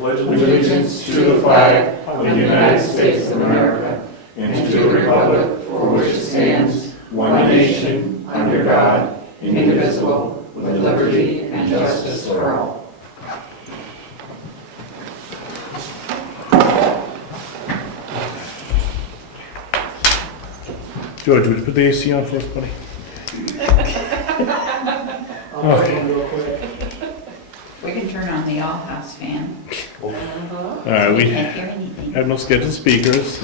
pledge allegiance to the flag of the United States of America and to the republic for which it stands, one nation, under God, indivisible, with liberty and justice for all. George, would you put the AC on for us, buddy? We can turn on the all-house fan. All right, we Can't hear anything. have no scheduled speakers.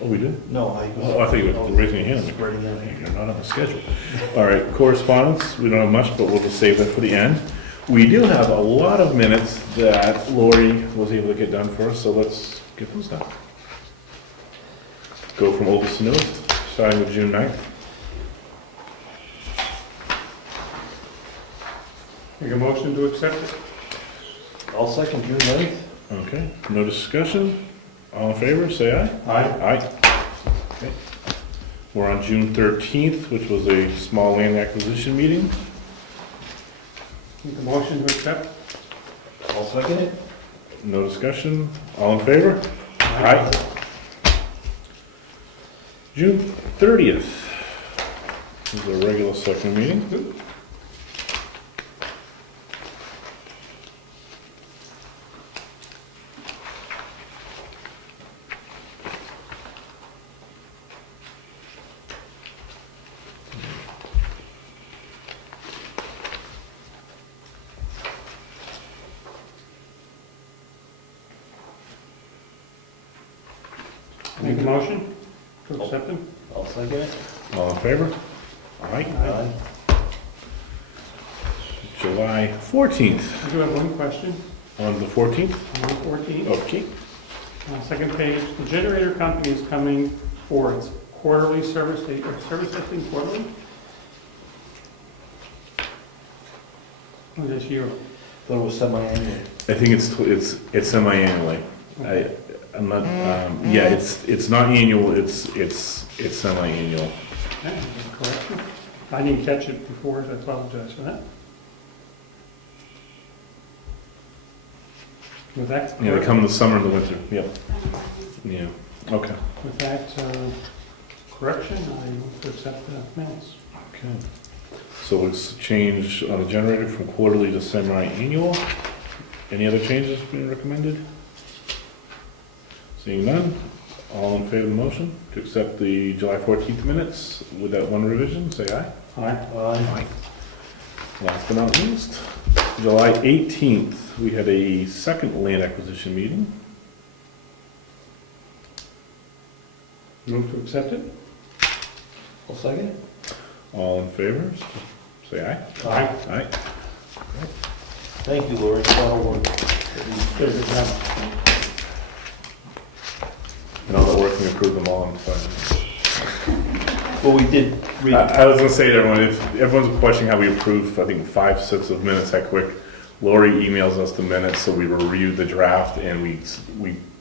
We did? No, I thought you were raising your hand. You're not on the schedule. All right, correspondence, we don't have much, but we'll just save that for the end. We do have a lot of minutes that Lori was able to get done for us, so let's get those done. Go from oldest to newest, starting with June 9th. Make a motion to accept it. I'll second June 9th. Okay, no discussion. All in favor, say aye. Aye. Aye. Okay. We're on June 13th, which was a small land acquisition meeting. Make a motion to accept. I'll second it. No discussion. All in favor? Aye. June 30th is a regular second meeting. Make a motion to accept them. I'll second it. All in favor? Aye. Aye. July 14th. I do have one question On the 14th? on 14. Okay. Second page, the generator company is coming for its quarterly service testing quarterly? Or this year? Thought it was semi-annual. I think it's semi-annually. I'm not, yeah, it's not annual, it's semi-annual. Okay, correction. I didn't catch it before, so I apologize for that. With that, Yeah, they come in the summer and the winter, yep. Yeah, okay. with that correction, I move to accept the minutes. Okay. So it's changed on the generator from quarterly to semi-annual. Any other changes being recommended? Seeing none, all in favor of the motion to accept the July 14th minutes with that one revision, say aye. Aye. Aye. Last but not least, July 18th, we had a second land acquisition meeting. Move to accept it? I'll second it. All in favor, say aye. Aye. Aye. Thank you, Lori. A lot of work. Good job. And all that work, we approved them all, I'm sorry. Well, we did read. I was gonna say to everyone, if everyone's questioning how we approved, I think 5 sets of minutes that quick, Lori emails us the minutes, so we reviewed the draft and we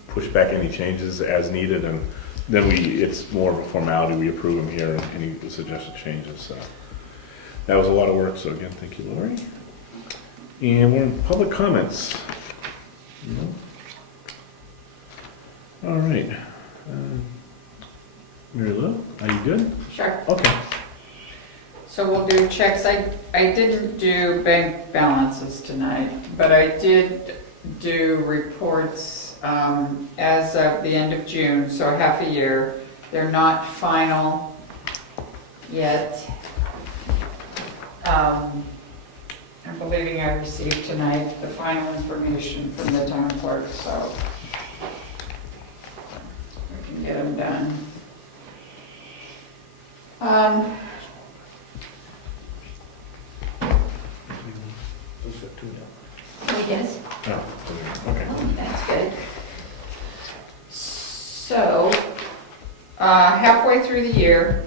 push back any changes as needed, and then it's more of a formality, we approve them here, and any suggested changes, so. That was a lot of work, so again, thank you, Lori. And we're in public comments. No? All right. Mary Lou, are you good? Sure. Okay. So we'll do checks. I didn't do bank balances tonight, but I did do reports as of the end of June, so half a year. They're not final yet. I'm believing I received tonight the final information from the town clerk, so we can get them done. I guess. Oh, okay. Oh, that's good. So, halfway through the year,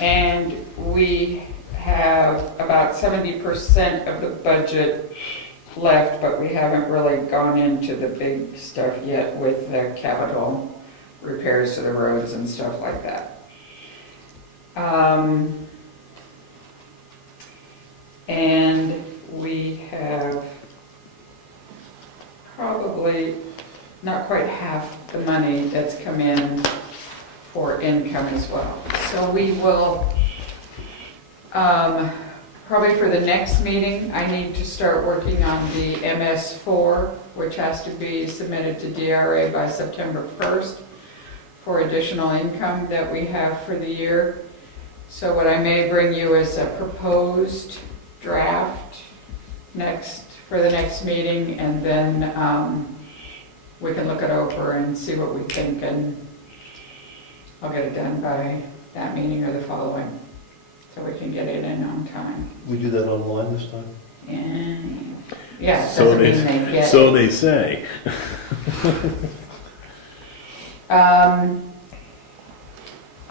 and we have about 70% of the budget left, but we haven't really gone into the big stuff yet with the capital repairs to the roads and stuff like that. And we have the money that's come in for income as well. So we will, probably for the next meeting, I need to start working on the MS4, which has to be submitted to DRA by September 1st for additional income that we have for the year. So what I may bring you is a proposed draft for the next meeting, and then we can look it over and see what we think, and I'll get it done by that meeting or the following, so we can get it in on time. We do that online this time? And, yeah, it So doesn't mean they get So it. they say.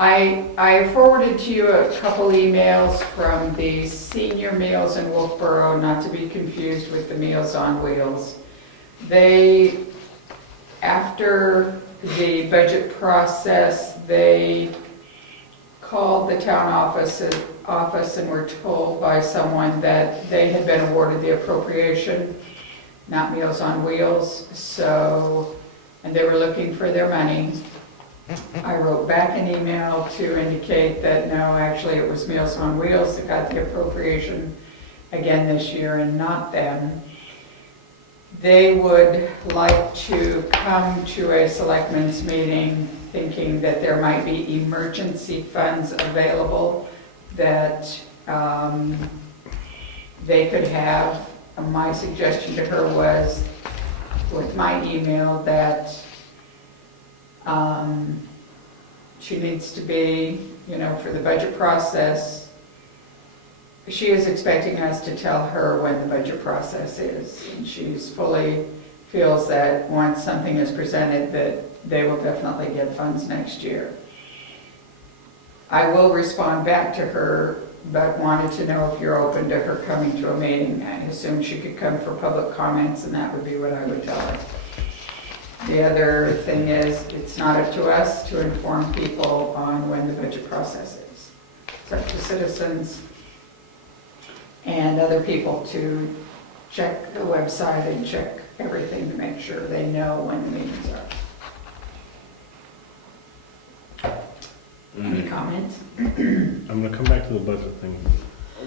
I forwarded to you a couple emails from the senior meals in Wolfboro, not to be confused with the Meals on Wheels. They, after the budget process, they called the town office and were told by someone that they had been awarded the appropriation, not Meals on Wheels, so, and they were looking for their money. I wrote back an email to indicate that no, actually it was Meals on Wheels that got the appropriation again this year and not them. They would like to come to a selectmen's meeting thinking that there might be emergency funds available that they could have. My suggestion to her was, with my email, that she needs to be, for the budget process, she is expecting us to tell her when the budget process is. And she's fully feels that once something is presented, that they will definitely get funds next year. I will respond back to her, but wanted to know if you're open to her coming to a meeting. I assumed she could come for public comments, and that would be what I would tell her. The other thing is, it's not up to us to inform people on when the budget process is. It's up to citizens and other people to check the website and check everything to make sure they know when the meetings are. Any comments? I'm gonna come back to the budget thing.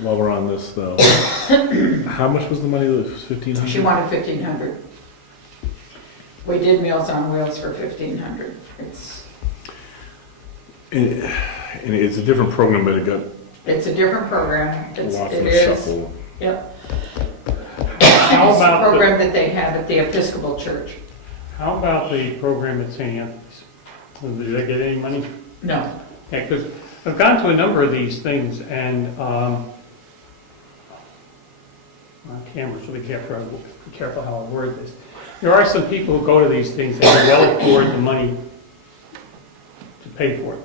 While we're on this though, how much was the money that was 1,500? She wanted 1,500. We did Meals on Wheels for 1,500. And it's a different program, but it got It's a different program. lost It in the is. shuffle. Yep. How It's a about program that they have at the Episcopal Church. How about the program at St. Anthony's? Did they get any money? No. Yeah, because I've gone to a number of these things, and on camera, so be careful how I word this. There are some people who go to these things and can well afford the money to pay for it.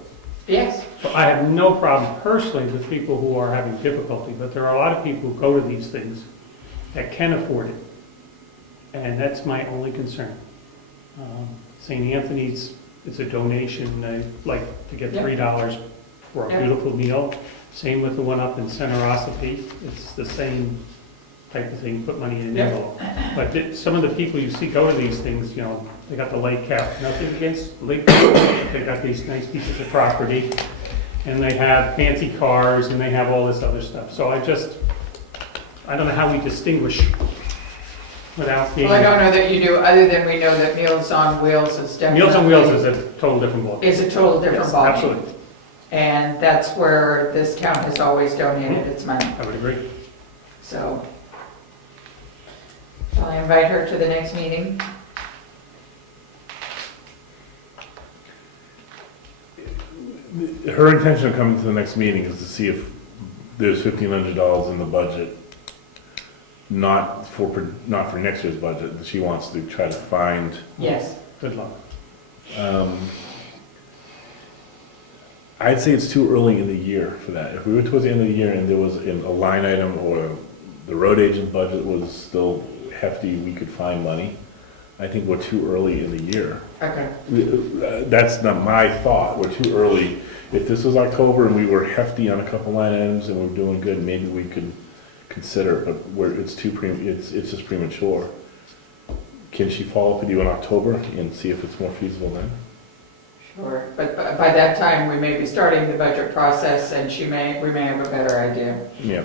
Yes. So I have no problem personally with people who are having difficulty, but there are a lot of people who go to these things that can afford it. And that's my only concern. St. Anthony's, it's a donation. I like to get Yep. $3 for a Yep. beautiful meal. Same with the one up in Center Ossipee. It's the same type of thing, put money in an Yep. envelope. But some of the people you see go to these things, they got the lake cap, nothing against lake cap. They got these nice pieces of property, and they have fancy cars, and they have all this other stuff. So I don't know how we distinguish without being. Well, I don't know that you do, other than we know that Meals on Wheels is definitely. Meals on Wheels is a total different ballgame. Is a total different Yes, ballgame. absolutely. And that's where this town has always donated its money. I would agree. So shall I invite her to the next meeting? Her intention of coming to the next meeting is to see if there's $1,500 in the budget, not for next year's budget. She wants to try to find. Yes. Good luck. I'd say it's too early in the year for that. If we were towards the end of the year and there was a line item or the road agent budget was still hefty, we could find money. I think we're too early in the year. Okay. That's not my thought. We're too early. If this was October and we were hefty on a couple line items and we're doing good, maybe we could consider it, but it's just premature. can she follow up with you in October and see if it's more feasible then? Sure, but by that time, we may be starting the budget process, and we may have a better idea. Yeah.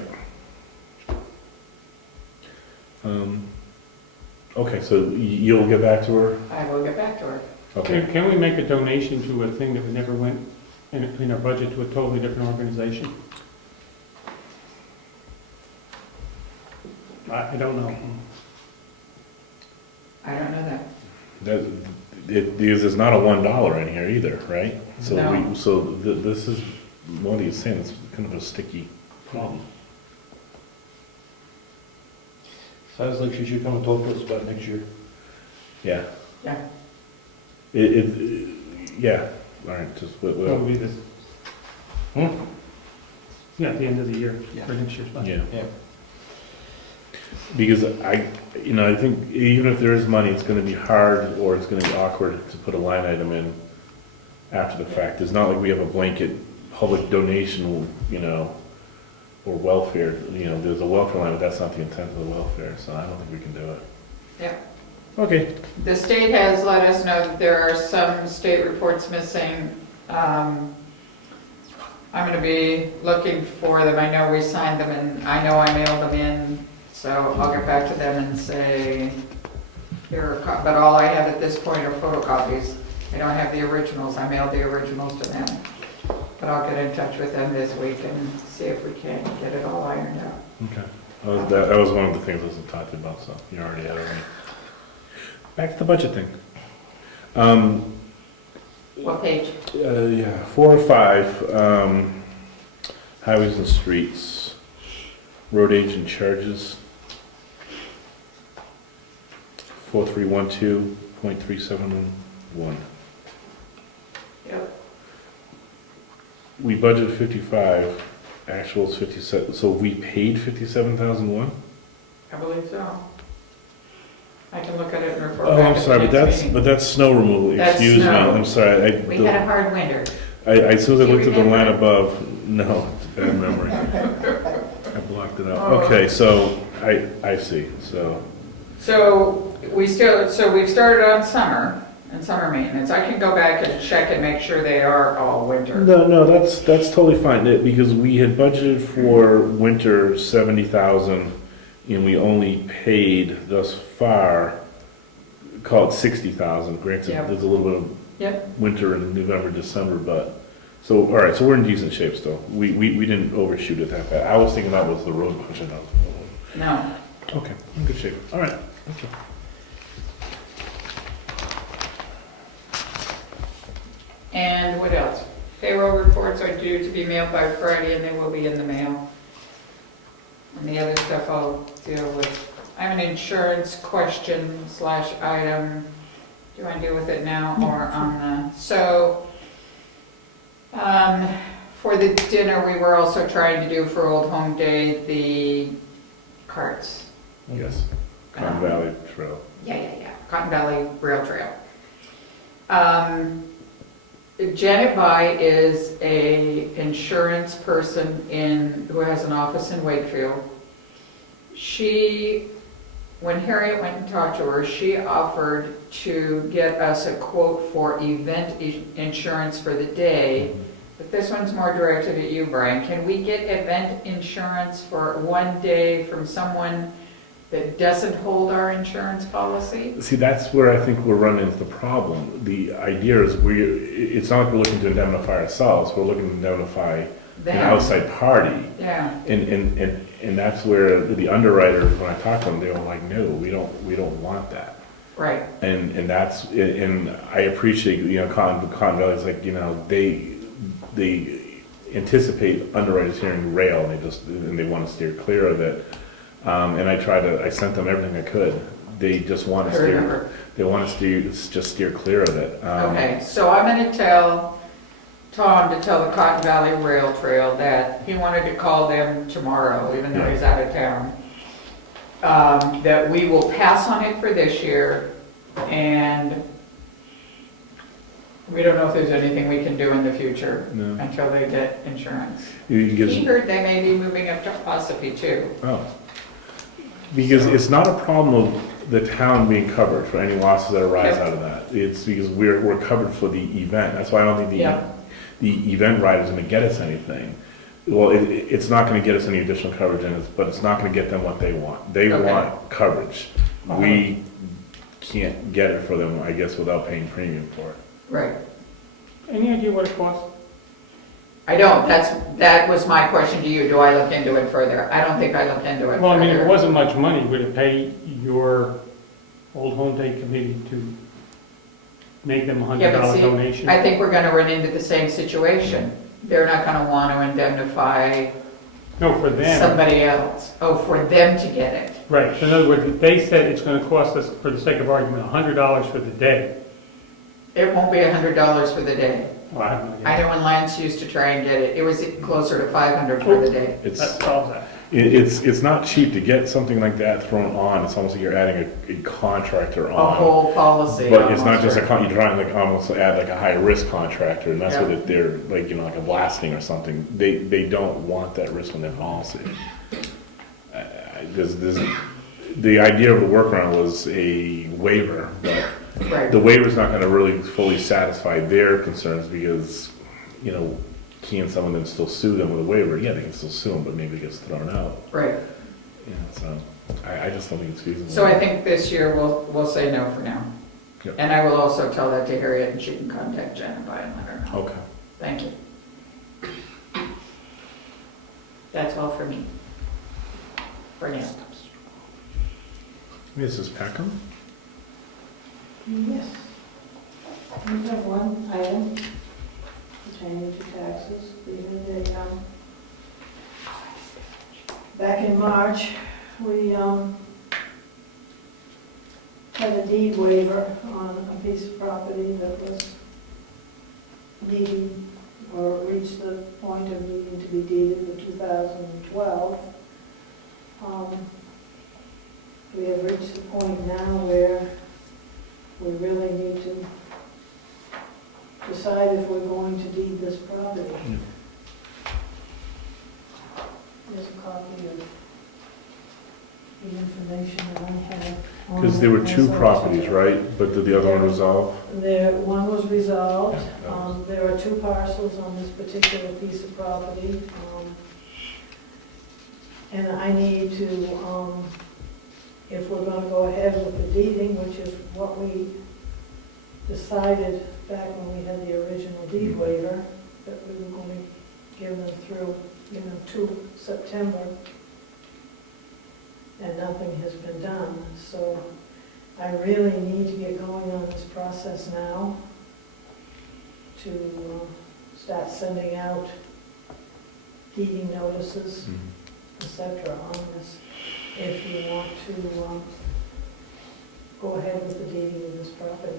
Okay, so you'll get back to her? I will get back to her. Okay. Can we make a donation to a thing that we never went in our budget to a totally different organization? I don't know. I don't know that. Because there's not a $1 in here either, right? So No. this is, what he's saying, it's kind of a sticky problem. Sounds like she should come and talk to us about next year. Yeah. Yeah. Yeah, all right, just, Probably be this, yeah, at the end of the year, Yeah. for next year's budget. yeah. Yeah. Because I think even if there is money, it's gonna be hard, or it's gonna be awkward to put a line item in after the fact. It's not like we have a blanket public donation, or welfare, there's a welfare line, but that's not the intent of the welfare, so I don't think we can do it. Yeah. Okay. The state has let us know that there are some state reports missing. I'm gonna be looking for them. I know we signed them, and I know I mailed them in, so I'll get back to them and say, but all I have at this point are photocopies. I don't have the originals. I mailed the originals to them. But I'll get in touch with them this week and see if we can get it all ironed out. Okay. That was one of the things I was talking about, so you already had it. Back to the budget thing. What page? 4 or 5, highways and streets, road agent charges, 4312.371. Yep. We budgeted 55, actual's 57, so we paid 57,001? I believe so. I can look at it and report Oh, back I'm at sorry, the but next that's, meeting. but that's snow removal, That's excuse me, snow. I'm sorry. We had a hard winter. As soon as I Do you looked at the line remember? above, no, it's bad memory. I blocked it out. Oh. Okay, so, I see, so, So we've started on summer and summer maintenance. I can go back and check and make sure they are all winter. no, that's totally fine, because we had budgeted for winter 70,000, and we only paid thus far, call it 60,000, granted, Yep. there's a little bit of Yep, winter in November, December, but, so, all right, so we're in decent shape still. We didn't overshoot it that bad. I was thinking that was the road budget. no. Okay, in good shape. All right, thank you. And what else? Payroll reports are due to be mailed by Friday, and they will be in the mail. And the other stuff I'll deal with. I have an insurance question / item. Do you want to deal with it now or on the, for the dinner, we were also trying to do for Old Home Day, the carts. Yes, Cotton Valley Trail. Yeah, Cotton Valley Rail Trail. Janet Bai is a insurance person who has an office in Wakefield. When Harriet went and talked to her, she offered to get us a quote for event insurance for the day. But this one's more directed at you, Brian. Can we get event insurance for one day from someone that doesn't hold our insurance policy? See, that's where I think we're running into the problem. The idea is it's not like we're looking to indemnify ourselves, we're looking to indemnify an Them. outside party. Yeah, And that's where the underwriters, when I talked to them, they were like, no, we don't want that. right. And I appreciate, Cotton Valley's like, they anticipate underwriters hearing rail, and they want to steer clear of it. And I sent them everything I could. They just want to I remember. just steer clear of it. Okay, so I'm gonna tell Tom to tell the Cotton Valley Rail Trail that he wanted to call them tomorrow, even though he's out of town. That we will pass on it for this year, and we don't know if there's anything we can do in the future No. until they get insurance. You can He get, heard they may be moving up to Ossipee too. because it's not a problem of the town being covered for any losses that arise Yep. out of that. It's because we're covered for the event. That's why I don't think Yeah. the event ride is gonna get us anything. Well, it's not gonna get us any additional coverage in it, but it's not gonna get them what they want. They Okay. want coverage. We can't get it for them, I guess, without paying premium for it. Right. Any idea what it costs? I don't, that was my question to you, do I look into it further? I don't think I looked into it further. Well, I mean, if it wasn't much money, would it pay your Old Home Day Committee to make them a Yeah, but $100 see, donation? I think we're gonna run into the same situation. They're not gonna wanna indemnify No, for them. somebody else. Oh, for them to get it. Right, so in other words, they said it's gonna cost us, for the sake of argument, $100 for the day. It won't be $100 for the day. Well, I have no idea. I know when Lance used to try and get it, it was closer to 500 for the day. It's, That solves that. it's not cheap to get something like that thrown on. It's almost like you're adding a contractor A on. whole policy. But it's not almost, just or- you're trying to like almost add like a high risk contractor, and that's Yeah. what they're like, you know, like a blasting or something. They don't want that risk on their policy. The idea of the workaround was a waiver, but Right. the waiver's not gonna really fully satisfy their concerns because, you know, can someone then still sue them with a waiver? Yeah, they can still sue them, but maybe it gets thrown out. Right. Yeah, so I just don't think it's feasible. So I think this year we'll say no for now. Yep. And I will also tell that to Harriet, and she can contact Jen by and let her know. Okay. Thank you. That's all for me. For now. Mrs. Peckham? Yes. We have one item pertaining to taxes. We had back in March, we had a deed waiver on a piece of property that was needing, or reached the point of needing to be deeded in 2012. We have reached the point now where we really need to decide if we're going to deed this property. There's a copy of the information that I have. on Because there were it. two properties, right? But did the other one resolve? One was resolved. Yeah. There are two parcels on this particular piece of property. And I need to, if we're gonna go ahead with the deeding, which is what we decided back when we had the original deed waiver, that we were going to give them through, to September, and nothing has been done. So I really need to get going on this process now to start sending out deeding notices, etc. on this, if you want to go ahead with the deeding of this property.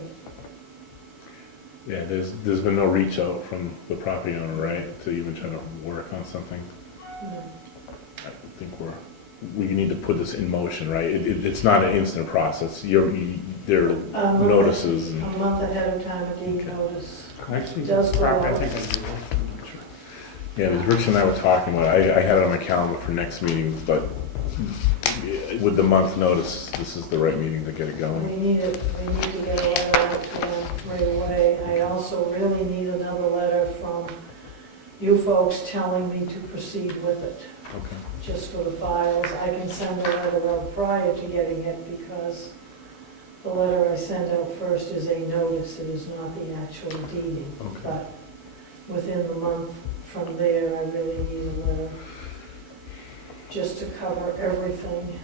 Yeah, there's been no reach out from the property owner, right, to even try to work on something. I think we need to put this in motion, right? It's not an instant process. There are notices and. A month ahead of time, a deed notice. Actually, Does go property, I out. think I do. Yeah, as Rich and I were talking about, I had it on my calendar for next meeting, but with the month notice, this is the right meeting to get it going. We need to get a letter out right away. I also really need another letter from you folks telling me to proceed with it, Okay. just for the files. I can send a letter out prior to getting it, because the letter I send out first is a notice, it is not the actual deeding. Okay. But within the month from there, I really need a letter, just to cover everything,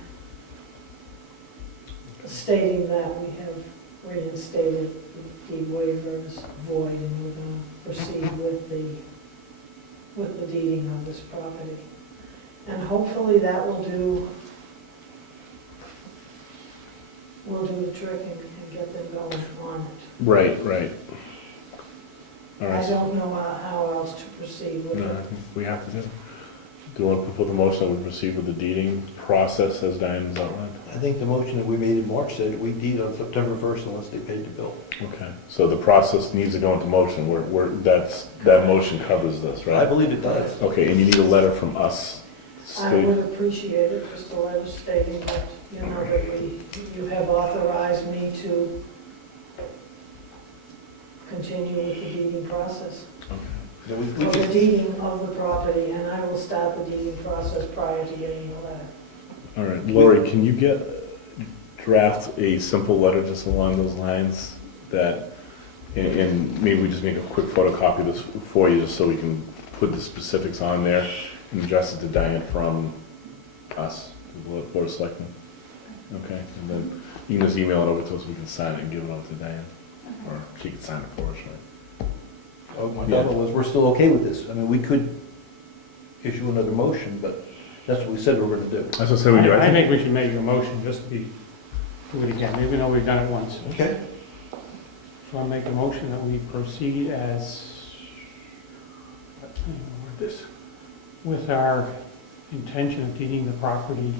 stating that we have reinstated the deed waivers void, and we're going to proceed with the deeding of this property. And hopefully that will do the trick and get them going on it. Right. All I right. don't know how else to proceed with No, I it. think we have to do. Do you want to put the motion that we proceed with the deeding process as Diane's outlined? I think the motion that we made in March said that we deed on September 1st unless they paid the bill. Okay, so the process needs to go into motion, that motion covers this, I right? believe it does. Okay, and you need a letter from us I would appreciate it, just a letter stating that, you know, that you have authorized me to continue with the deeding process. Yeah, we Or the could- deeding of the property, and I will start the deeding process prior to getting the letter. All right, Lori, can you draft a simple letter just along those lines that, and maybe we just make a quick photocopy of this for you, just so we can put the specifics on there and address it to Diane from us, the Board of Selectmen? Okay, and then you can just email it over to us, we can sign it and give it over to Diane, or she can sign it for us, right? Oh, my thought was, we're still okay with this. I mean, we could issue another motion, but that's what we said we were gonna do. That's what I said we do. I think we should make a motion just to do it again, even though we've done it once. Okay. So I'll make a motion that we proceed as, with our intention of deeding the property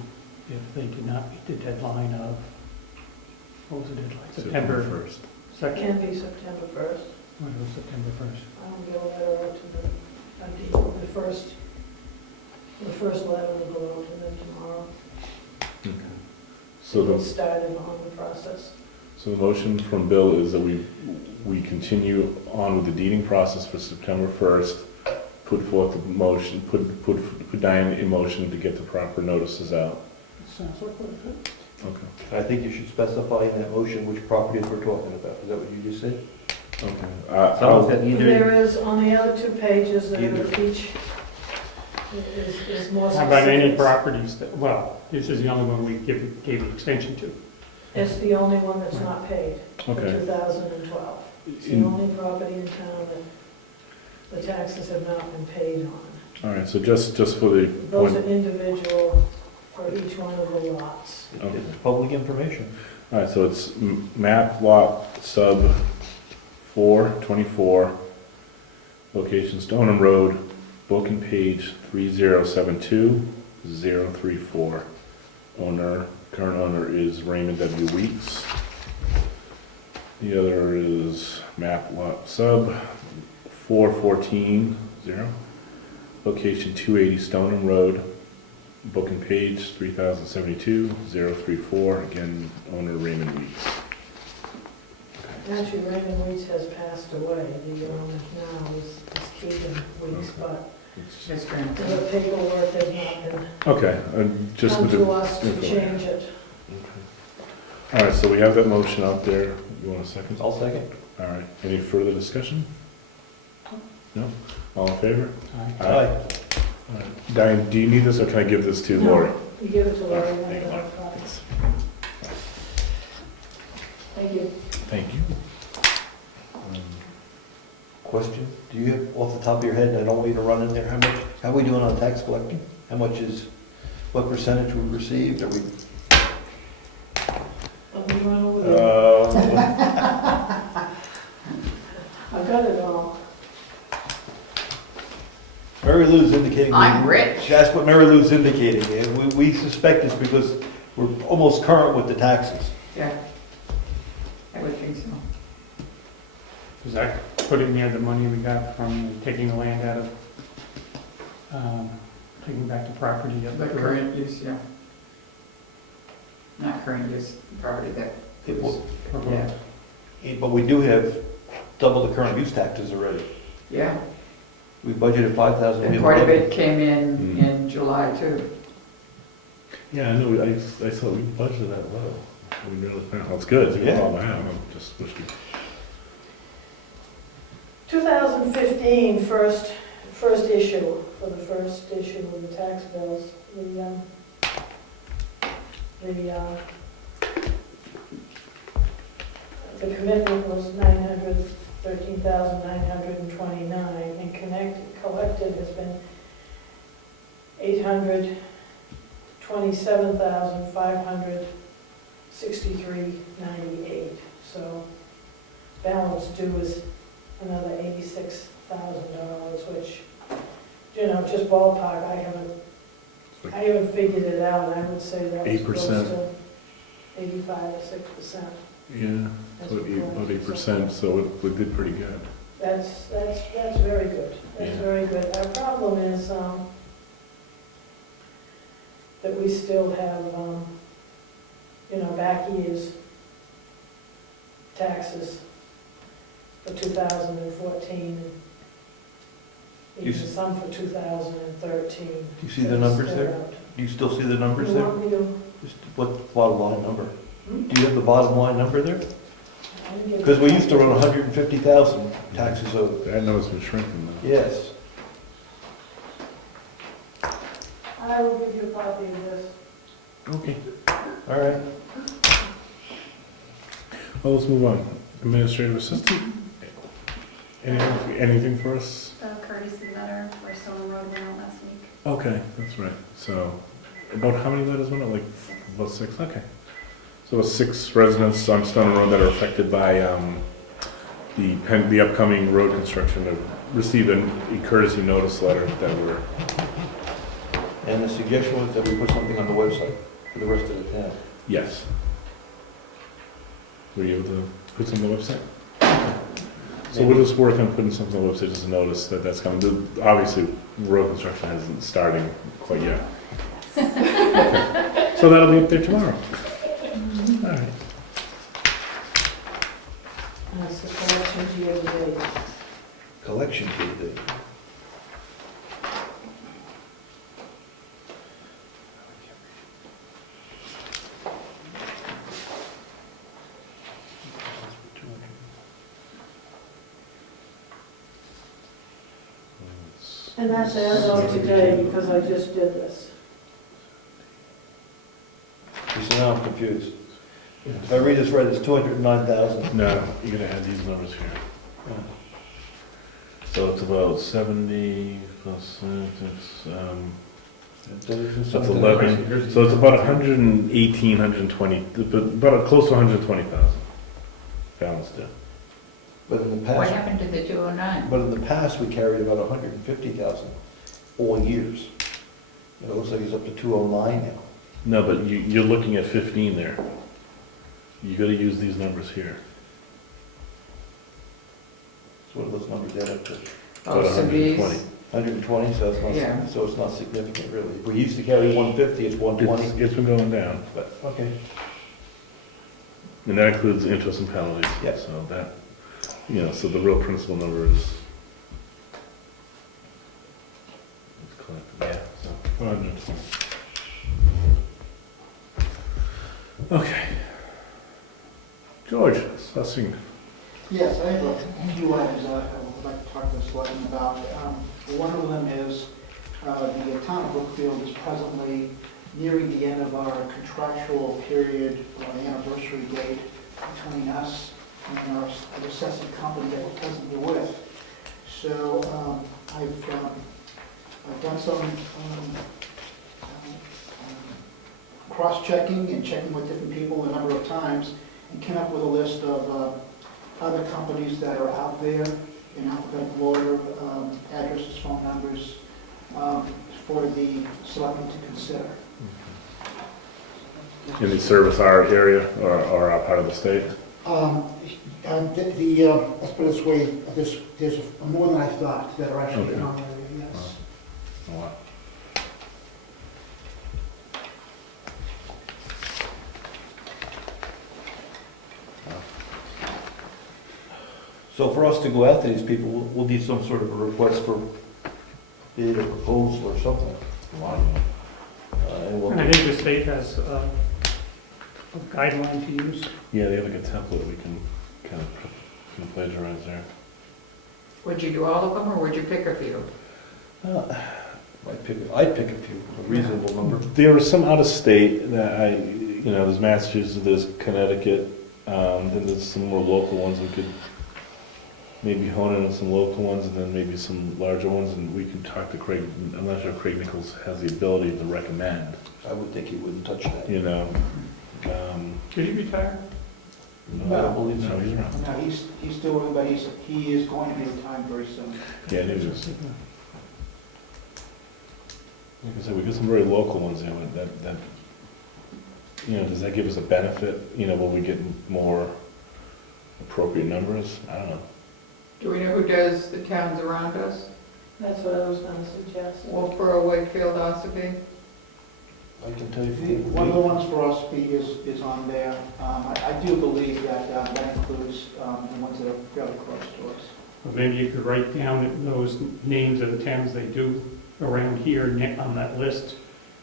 if they did not meet the deadline of, what was the deadline? September first. It 2nd? can be September 1st. When was September 1st? I'll get a letter out to them. The first letter will go out to them tomorrow. Okay. So We'll the, start on the process. so the motion from Bill is that we continue on with the deeding process for September 1st, put forth the motion, put Diane in motion to get the proper notices out. Sounds like what it is. Okay. I think you should specify in that motion which properties we're talking about. Is that what you just said? Okay. Someone's got either, There is, on the other two pages, that Either. each is more How about any specific. properties that, well, this is the only one we gave an extension to. It's the only one that's not paid for Okay. 2012. It's the In- only property in town that the taxes have not been paid on. All right, so just for the Those point, are individual for each one of the lots. it's public information. all right, so it's map lot sub 424, location Stoneham Road, book and page 3072034. Current owner is Raymond W. Weeks. The other is map lot sub 4140, location 280 Stoneham Road, book and page 3072-034, again, owner Raymond Weeks. Actually, Raymond Weeks has passed away. The owner now is Keegan Weeks, but His the grandson. paperwork has not been Okay, just come with the... to us to change it. All right, so we have that motion out there. You want a second? I'll second. All right, any further discussion? No? All in favor? Aye. All right. Diane, do you need this, or can I give this to No. Lori? You give it to All Larry, right, and thank you. then I'll copy. Thank you. Thank you. Question, do you have off the top of your head, and I don't want you to run in there, how are we doing on tax collecting? How much is, what percentage we received, are we? Let me run over there. I've got it all. Mary Lou's indicating. I'm rich. That's what Mary Lou's indicating, and we suspect this because we're almost current with the taxes. Yeah. I would think so. Does that put in there the money we got from taking the land out of, taking back the property at The the current use, yeah. Not current use, property that It will- yeah. But we do have double the current use taxes already. Yeah, We budgeted 5,000. and part of it came in July too. Yeah, I know, I thought we budgeted that low. We really, well, it's good, it's a good Yeah. problem to have, I'm just wish we... 2015, first issue, for the first issue of the tax bills, the commitment was $913,929, and collected has been $827,563.98. So balance due is another $86,000, which, you know, just ballpark, I haven't figured it out. I would say that was close 8%. to 85 or 6%. Yeah, That's so about 8%, so we did pretty good. That's very good. That's Yeah. very good. Our problem is, that we still have, in our back years, taxes for 2014, and even some for 2013. Do you see the numbers there? Do you still see the numbers You there? want me to? Just what bottom line number? Hmm? Do you have the bottom line number there? I can give Because we you- used to run 150,000 taxes owed. That number's been shrinking though. Yes. I will give you a copy of this. Okay. All right. Well, let's move on. Administrative assistant? Anything for us? The courtesy letter for Stone Road went out last week. Okay, that's right. So, about how many letters went out? Like, about 6? Okay. So, 6 residents on Stone Road that are affected by the upcoming road construction have received a courtesy notice letter that we're... And the suggestion was that we put something on the website for the rest of the town. Yes. Were you able to put something on the website? So we'll just work on putting something on the website, just a notice that that's coming. Obviously, road construction isn't starting quite yet. Okay. So that'll be up there tomorrow. All right. That's the collections year to date. Collection fee. And that's as of today, because I just did this. You see, now I'm confused. If I read this right, it's 209,000. No, you're gonna add these numbers here. So it's about 70 plus, that's 11. So it's about 118, 120, about close to 120,000 balanced in. But in the What past, happened to the 209? but in the past, we carried about 150,000 all years. It looks like it's up to 209 now. No, but you're looking at 15 there. You gotta use these numbers here. So what are those numbers add up to? Oh, About so these, 120. 120, so it's Yeah. not, so it's not significant really. If we used to carry 150, it's 120, It's been going down, but, okay. and that includes interest and penalties. Yeah. So that, so the real principal number is, it's collected, yeah, so 120. Okay. George, assessing. Yes, I have a few items I would like to talk to the selectmen about. One of them is the town of Brookfield is presently nearing the end of our contractual period or anniversary date between us and our assessing company that we're presently with. So I've done some cross-checking and checking with different people a number of times and came up with a list of other companies that are out there in alphabetical order, addresses, phone numbers, for the selectmen to consider. In the service our area or our part of the state? Let's put it this way, there's more than I thought that are actually in our area, yes. Oh, wow. So for us to go after these people, we'll need some sort of a request for bid or proposal or something. And we'll, And I think the state has a guideline to use. Yeah, they have like a template we can kind of plagiarize there. would you do all of them, or would you pick a few? I'd pick a few, a reasonable number. There are some out of state that there's Massachusetts, there's Connecticut, then there's some more local ones we could maybe hone in on some local ones and then maybe some larger ones, and we can talk to Craig. I'm not sure Craig Nichols has the ability to recommend, I would think he wouldn't touch that. Did he retire? I don't believe No, so. he's around. No, he's still working, but he is going to be retired very soon. Yeah, they just, like I said, we got some very local ones, does that give us a benefit? Will we get more appropriate numbers? I don't know. Do we know who does the towns around us? That's what I was gonna suggest. Wolfboro, Wakefield, Ossipee? I can tell you. One of the ones for Ospey is on there. I do believe that includes the ones that are fairly close to us. Or maybe you could write down those names of the towns they do around here on that list,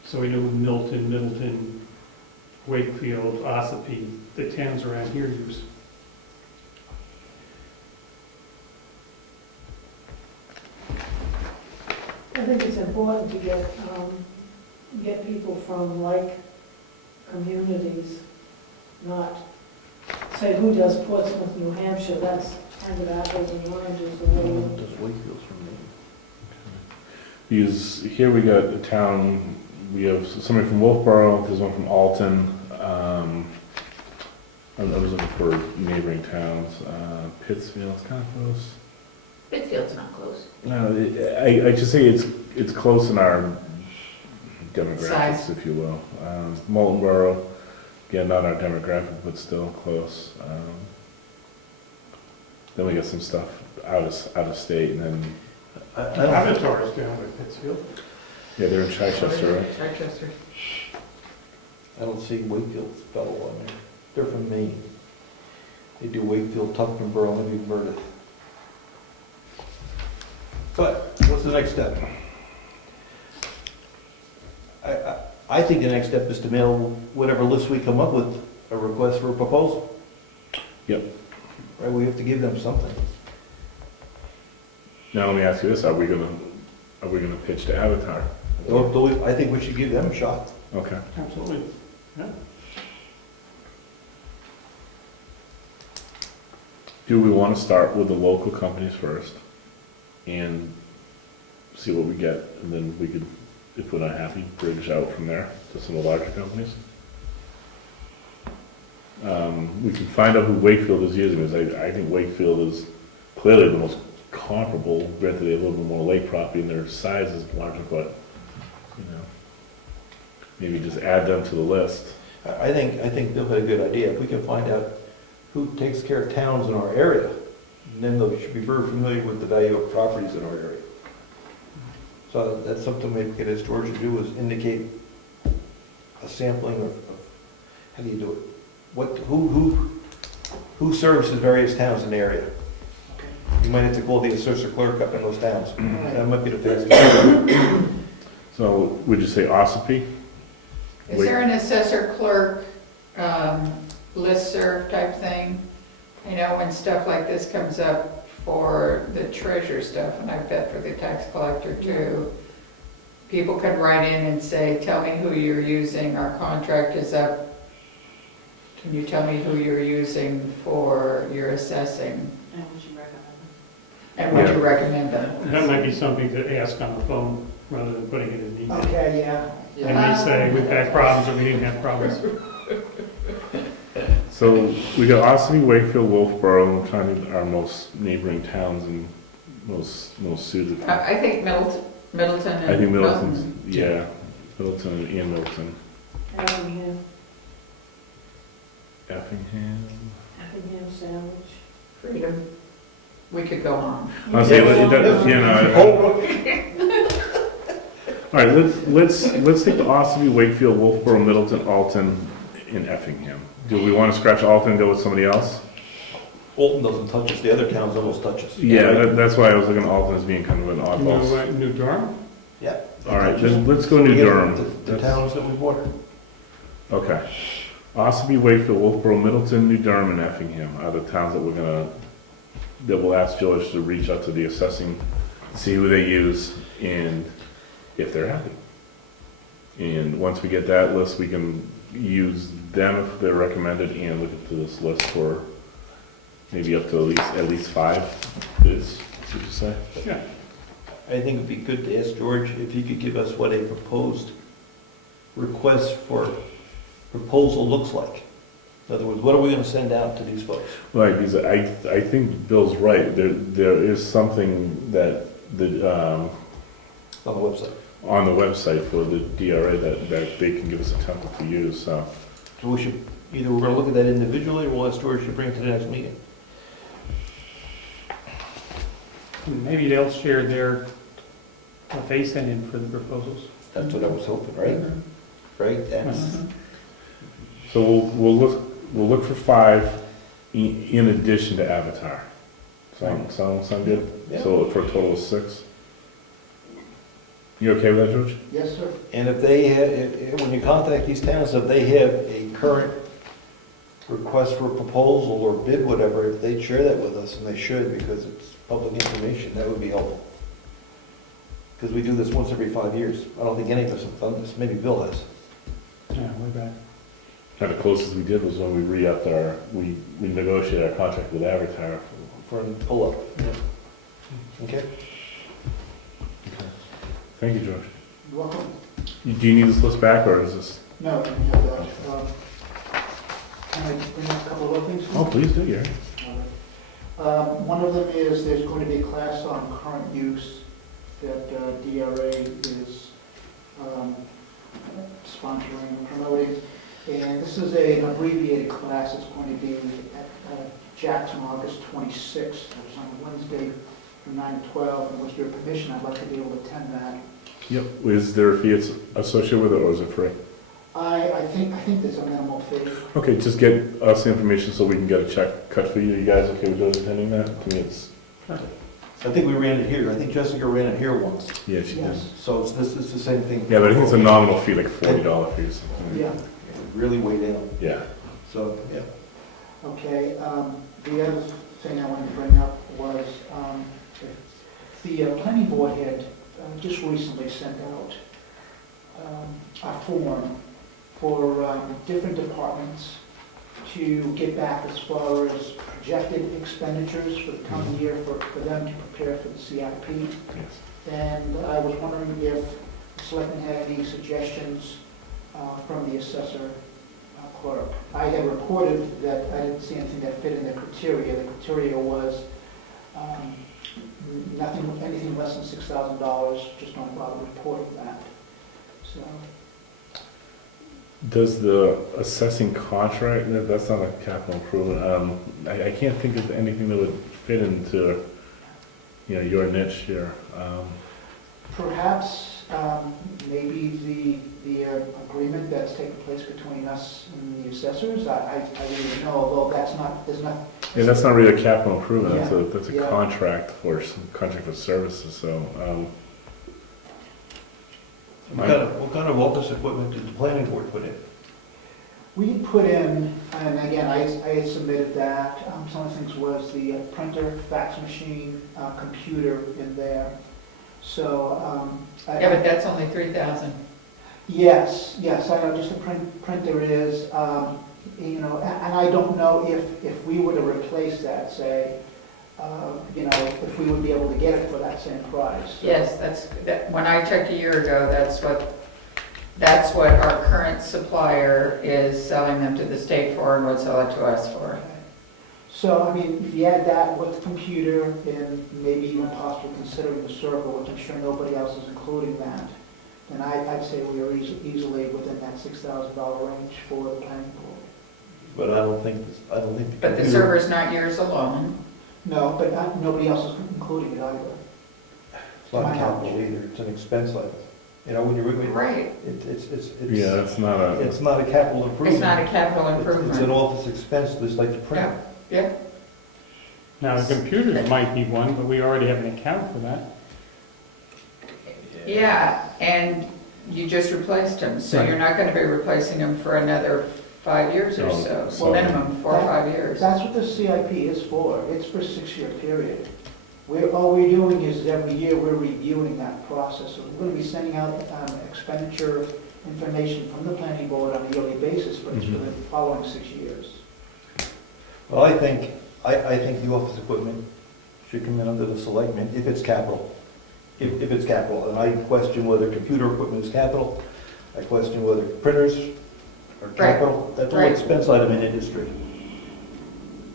so we know Milton, Middleton, Wakefield, Ossipee, the towns around here use. I think it's important to get people from like communities, not say who does Portsmouth, New Hampshire, that's kind of apples and oranges. The way Does Wakefield's from me? Because here we got a town, we have somebody from Wolfboro, there's one from Alton. I was looking for neighboring towns. Pittsfield's kind of close. Pittsfield's not close. No, I just say it's close in our demographics, Size. if you will. Moultonboro, again, not our demographic, but still close. Then we got some stuff out of state, and then Avatar's down by Pittsfield. yeah, they're in Chichester, right? Chichester. I don't see Wakefield fellow on there. They're from Maine. They do Wakefield, Tufton, Berlin, and Meredith. But what's the next step? I think the next step is to mail whatever list we come up with, a request for a proposal. Yep. Right, we have to give them something. Now let me ask you this: Are we gonna pitch to Avatar? I think we should give them a shot. Okay. Absolutely. Yeah. Do we want to start with the local companies first and see what we get, and then we could, if we're not happy, bridge out from there to some of the larger companies? We can find out who Wakefield is using, because I think Wakefield is clearly the most comparable. Granted, they have a little bit more lake property and their size is larger, but, you know, maybe just add them to the list. I think Bill had a good idea. If we can find out who takes care of towns in our area, then they should be very familiar with the value of properties in our area. So that's something maybe we could ask George to do, is indicate a sampling of how do you do it? Who serves the various towns in the area? You might have to call the assessor clerk up in those towns. That might be the fastest. So would you say Ossipee? Is there an assessor clerk listserv type thing? You know, when stuff like this comes up for the treasure stuff, and I bet for the tax collector too, people could write in and say, tell me who you're using, our contract is up. Can you tell me who you're using for your assessing? And would you recommend And would you recommend them? That might be something to ask on the phone rather than putting it in an email. Okay, yeah. They may say, we've had problems, or we didn't have problems. So we got Ossipee, Wakefield, Wolfboro, I'm trying to, our most neighboring towns and most suited. I think Middleton and. I think Middleton's, yeah, Middleton and Middleton. Effingham, Effingham. Effingham Sandwich. Freedom. We could go on. I'll say, all right, let's take the Ossipee, Wakefield, Wolfboro, Middleton, Alton, and Effingham. Do we want to scratch Alton and go with somebody else? Alton doesn't touch us, the other towns almost touch us. Yeah, that's why I was looking at Alton as being kind of an oddball. New Durham? Yeah. All right, then let's go New Durham. The towns that we water. Okay. Ossipee, Wakefield, Wolfboro, Middleton, New Durham, and Effingham are the towns that we'll ask George to reach out to the assessing, see who they use, and if they're happy. And once we get that list, we can use them if they're recommended and look into this list for maybe up to at least 5 bids, would you say? Yeah. I think it'd be good to ask George if he could give us what a proposed request for proposal looks like. In other words, what are we gonna send out to these folks? Right, because I think Bill's right. There is something that On the website. on the website for the DRA that they can give us a template to use, so. So we should, either we're gonna look at that individually, or we'll ask George to bring it to the next meeting. Maybe they'll share what they send in for the proposals. That's what I was hoping, right? right? That's, So we'll look for 5 in addition to Avatar. Sound good? Yeah. So for a total of 6? You okay with that, George? Yes, sir. and if they have, when you contact these towns, if they have a current request for a proposal or bid, whatever, if they share that with us, and they should, because it's public information, that would be helpful. Because we do this once every 5 years. I don't think any of us have done this, maybe Bill has. Yeah, way back. Now, the closest we did was when we re-upped we negotiated our contract with Avatar. For a pull-up. Okay? Thank you, George. You're welcome. Do you need this list back, or is this? No, you have that. Can I bring up a couple of other things? Oh, please do, Gary. One of them is there's going to be a class on current use that DRA is sponsoring and promoting. And this is an abbreviated class. It's going to be at Jackson, August 26th, which is on Wednesday from 9 to 12. And with your permission, I'd like to be able to attend that. Yep. Is there a fee associated with it, or is it free? I think there's a minimal fee. Okay, just get us the information so we can get a check cut for you. You guys okay with those attending that? To me, it's, I think we ran it here. I think Jessica ran it here once. yeah, she did. Yes. So this is the same thing. Yeah, but I think it's a nominal fee, like $40 fee or something. Yeah. Really way down. Yeah. So, yeah. Okay, the other thing I wanted to bring up was, the planning board had just recently sent out a form for different departments to get back as far as projected expenditures for the coming year for them to prepare for the CIP. Yes. And I was wondering if the selectmen had any suggestions from the assessor clerk. I had reported that I didn't see anything that fit in the criteria. The criteria was anything less than $6,000, just don't bother reporting that. So, Does the assessing contract, that's not a capital improvement. I can't think of anything that would fit into, your niche here. perhaps maybe the agreement that's taken place between us and the assessors, I really don't know, although there's not. Yeah, that's not really a capital improvement. That's a Yeah. contract for services. So, What kind of office equipment did the planning board put in? We put in, and again, I had submitted that, some of the things was the printer, fax machine, computer in there. So, Yeah, but that's only 3,000. yes, I know, just the printer is, and I don't know if we were to replace that, say, if we would be able to get it for that same price. Yes, when I checked a year ago, that's what our current supplier is selling them to the state for and would sell it to us for. Okay. So, if you add that with the computer and maybe even possibly considering the server, which I'm sure nobody else is including that, then I'd say we are easily within that $6,000 range for the planning board. But I don't think. But the server's not yours alone. No, but nobody else is including it either. It's not capital either, it's an expense item. When you read it, Right. yeah, it's not a. it's not a capital improvement. It's not a capital It's an improvement. office expense, just like the printer. Yeah, Now, the computers might be one, but we already have an account for that. yeah, and you just replaced them, so Right. you're not gonna be replacing them for another 5 years or No, so, so- minimum 4 or 5 years. That's what the CIP is for. It's for a 6-year period. All we're doing is every year we're reviewing that process. So we're going to be sending out expenditure information from the planning board on a yearly basis, but it's for the following 6 years. Well, I think the office equipment should come in under the selectmen if it's capital. If it's capital, and I question whether computer equipment is capital. I question whether printers are capital. That's an Right. expense item in industry.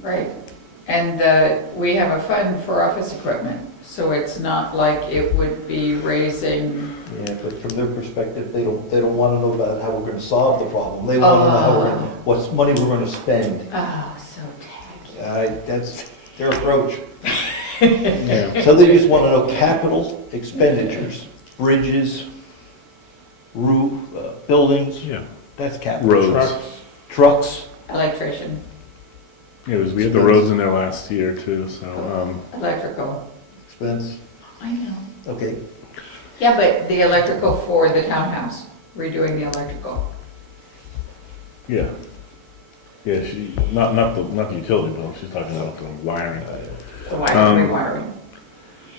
Right, and we have a fund for office equipment, so it's not like it would be raising, Yeah, but from their perspective, they don't want to know about how we're going to solve the problem. They want to know what money we're going to spend. oh, so tacky. That's their approach. Yeah. So they just want to know capital expenditures, bridges, roof, buildings, Yeah. that's capital. Roads. Trucks. Trucks, Electrician, Yeah, we had the roads in there last year too, so, electrical. expense, I know. okay. Yeah, but the electrical for the townhouse, redoing the electrical. yeah. Yeah, not the utility bill, she's talking about the wiring. The wiring, Um, rewiring.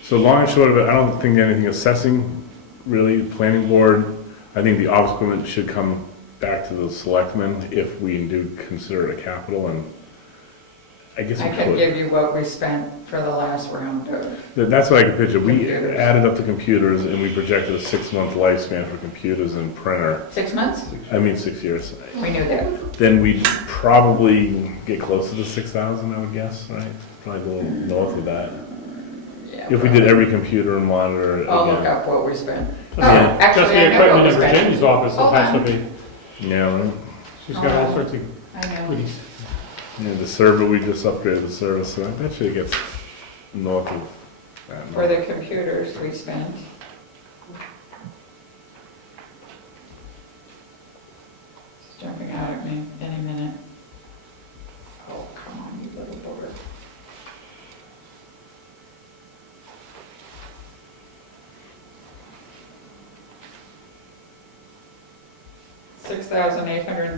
So long and short of it, I don't think anything assessing, really, planning board. I think the office equipment should come back to the selectmen if we do consider it a capital, and I guess we I can could. give you what we spent for the last round of, That's what I can picture. We Computers. added up the computers and we projected a 6-month lifespan for computers and printer. 6 months? I mean, 6 years. We knew that. Then we'd probably get closer to 6,000, I would guess, right? Probably a little north of that. Yeah. If we did every computer and monitor I'll look again. up what we spent. Oh, Yeah. Just actually, the I know what equipment we in spent. Virginia's office Hold has to on. be, Yeah, right. she's got all sorts of I know. goodies. Yeah, the server, we just upgraded the server, so that should get north of that. For the computers we spent. It's jumping out at me any minute. Oh, come on, you little booger.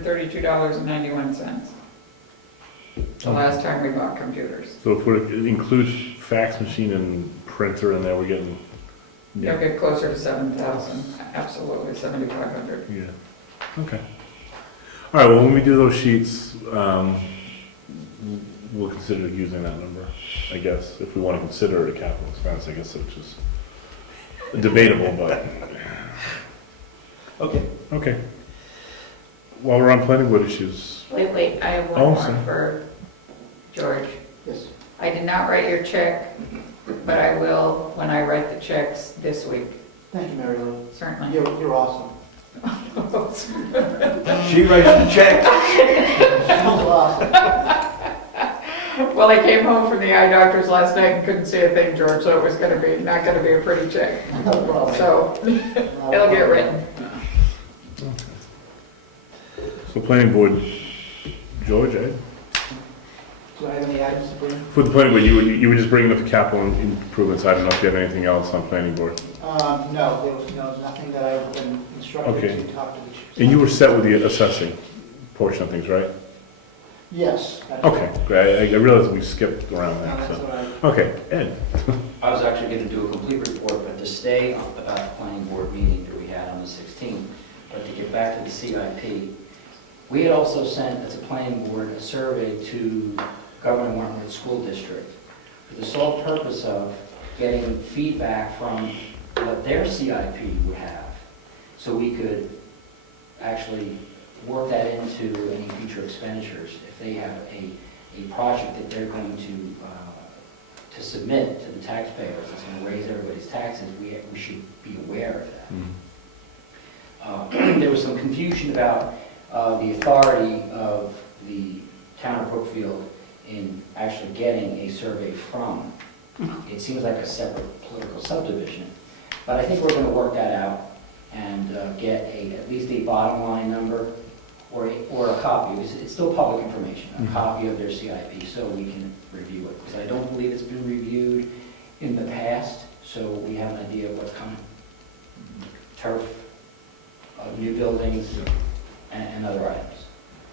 $6,832.91. The last time we bought computers. So if it includes fax machine and printer in there, we're getting, You'll yeah, get closer to 7,000, absolutely, 7,500. yeah, okay. All right, well, when we do those sheets, we'll consider using that number, I guess, if we want to consider it a capital expense, I guess, which is debatable, but, Okay. okay. While we're on planning board issues, Wait, I have one Oh, more sorry. for George. Yes. I did not write your check, but I will when I write the checks this week, Thank you, Mary Lou. certainly. You're awesome. She writes the check. You're awesome. Well, I came home from the eye doctor's last night and couldn't see a thing, George, so it was not gonna be a pretty check. No problem. So it'll get written. so planning board, George, Ed? Do I have any items to bring? For the planning board, you were just bringing up the capital improvements, I don't know if you have anything else on planning board. No, there was nothing that I've been instructed Okay. to talk to the chief. And you were set with the assessing portion of things, right? Yes. that's Okay, right. great. I realized we skipped around No, that, that's so. what I, Okay, Ed? I was actually going to do a complete report, but to stay up about the planning board meeting that we had on the 16th, but to get back to the CIP, we had also sent, as a planning board, a survey to Governor Wentworth School District for the sole purpose of getting feedback from what their CIP would have, so we could actually work that into any future expenditures. If they have a project that they're going to submit to the taxpayers, it's going to raise everybody's taxes, we should be aware of that. There was some confusion about the authority of the town of Brookfield in actually getting a survey from. It seems like a separate political subdivision, but I think we're going to work that out and get at least a bottom line number or a copy. It's still public information, a copy of their CIP, so we can review it. Because I don't believe it's been reviewed in the past, so we have an idea of what's coming. Turf, new buildings, and other items.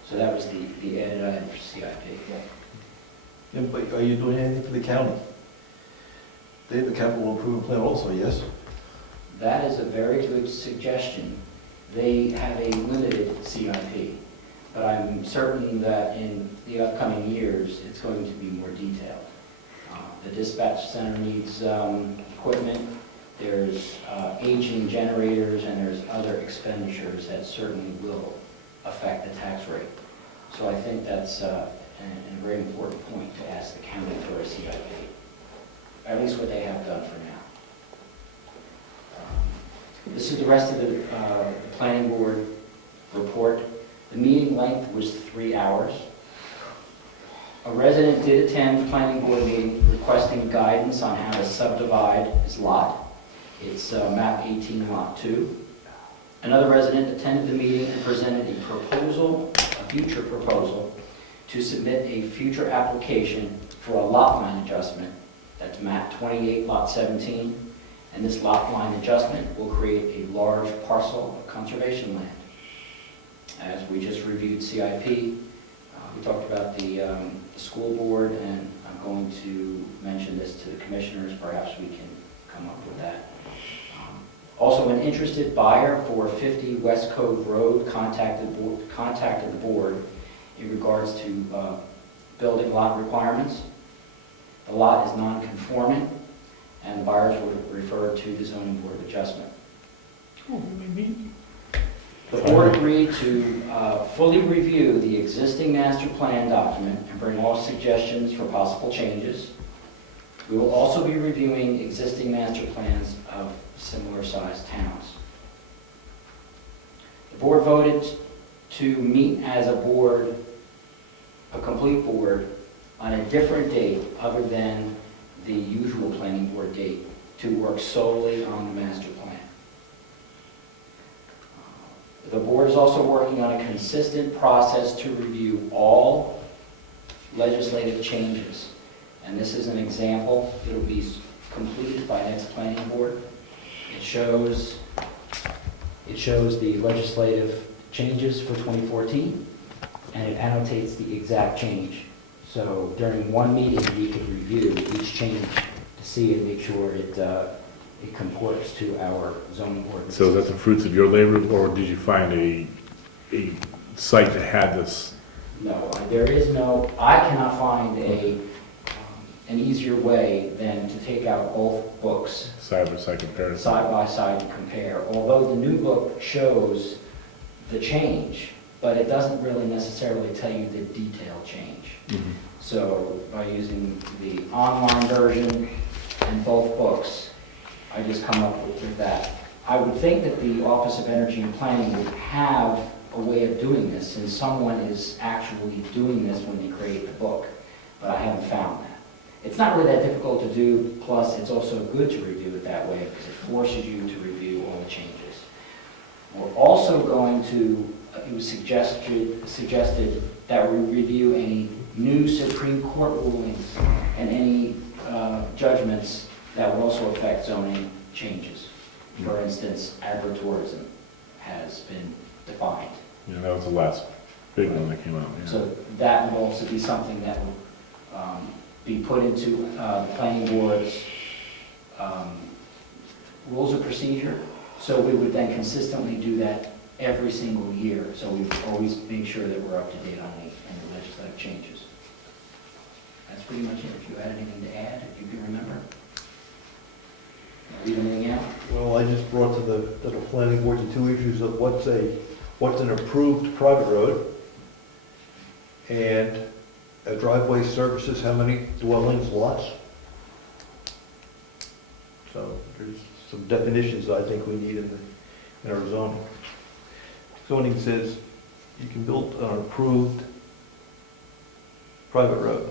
So that was the added item for CIP. Yeah, but are you doing anything for the county? They have a capital improvement plan also, yes? That is a very good suggestion. They have a limited CIP, but I'm certain that in the upcoming years, it's going to be more detailed. The dispatch center needs equipment, there's aging generators, and there's other expenditures that certainly will affect the tax rate. So I think that's a very important point to ask the county for a CIP, at least what they have done for now. This is the rest of the planning board report. The meeting length was 3 hours. A resident did attend the planning board meeting requesting guidance on how to subdivide his lot. It's map 18 lot 2. Another resident attended the meeting and presented a proposal, a future proposal, to submit a future application for a lot line adjustment. That's map 28, lot 17. And this lot line adjustment will create a large parcel of conservation land. As we just reviewed CIP, we talked about the school board, and I'm going to mention this to the commissioners. Perhaps we can come up with that. Also, an interested buyer for 50 West Cove Road contacted the board in regards to building lot requirements. The lot is non-conforming, and the buyers were referred to the zoning board of adjustment. Oh, maybe. The board agreed to fully review the existing master plan document and bring all suggestions for possible changes. We will also be reviewing existing master plans of similar-sized towns. The board voted to meet as a board, a complete board, on a different date other than the usual planning board date to work solely on the master plan. The board is also working on a consistent process to review all legislative changes. And this is an example. It'll be completed by next planning board. It shows the legislative changes for 2014, and it annotates the exact change. So during one meeting, we could review each change to see and make sure it comports to our zoning ordinance. So is that the fruits of your labor, or did you find a site that had this? No, there is no, I cannot find an easier way than to take out both books Side-by-side comparison? side by side and compare. Although the new book shows the change, but it doesn't really necessarily tell you the detailed change. Mhm. So by using the online version and both books, I just come up with that. I would think that the Office of Energy and Planning would have a way of doing this, since someone is actually doing this when they create the book, but I haven't found that. It's not really that difficult to do, plus it's also good to review it that way because it forces you to review all the changes. We're also going to, it was suggested that we review any new Supreme Court rulings and any judgments that would also affect zoning changes. For instance, agritourism has been defined. Yeah, that was the last big one that came out, yeah. So that would also be something that would be put into the planning board's rules of procedure. So we would then consistently do that every single year. So we always make sure that we're up to date on any legislative changes. That's pretty much it. If you had anything to add, if you can remember. Leave anything out? Well, I just brought to the planning board the two issues of what's an approved private road and a driveway services how many dwellings, lots. So there's some definitions I think we need in our zoning. Zoning says you can build an approved private road.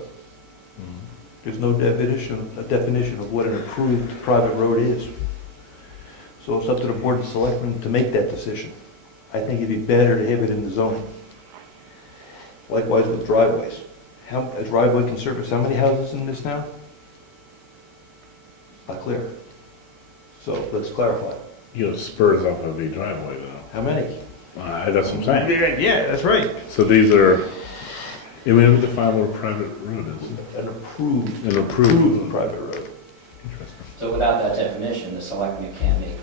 There's no definition of what an approved private road is. So it's up to the Board of Selectmen to make that decision. I think it'd be better to have it in the zoning. Likewise with driveways. A driveway can service how many houses in this town? Not clear. So let's clarify. You have spurs off of the driveway, though. How many? That's what I'm saying. Yeah, that's right. So these are, we haven't defined what a private road is. An approved private road. Interesting. So without that definition, the selectmen can't make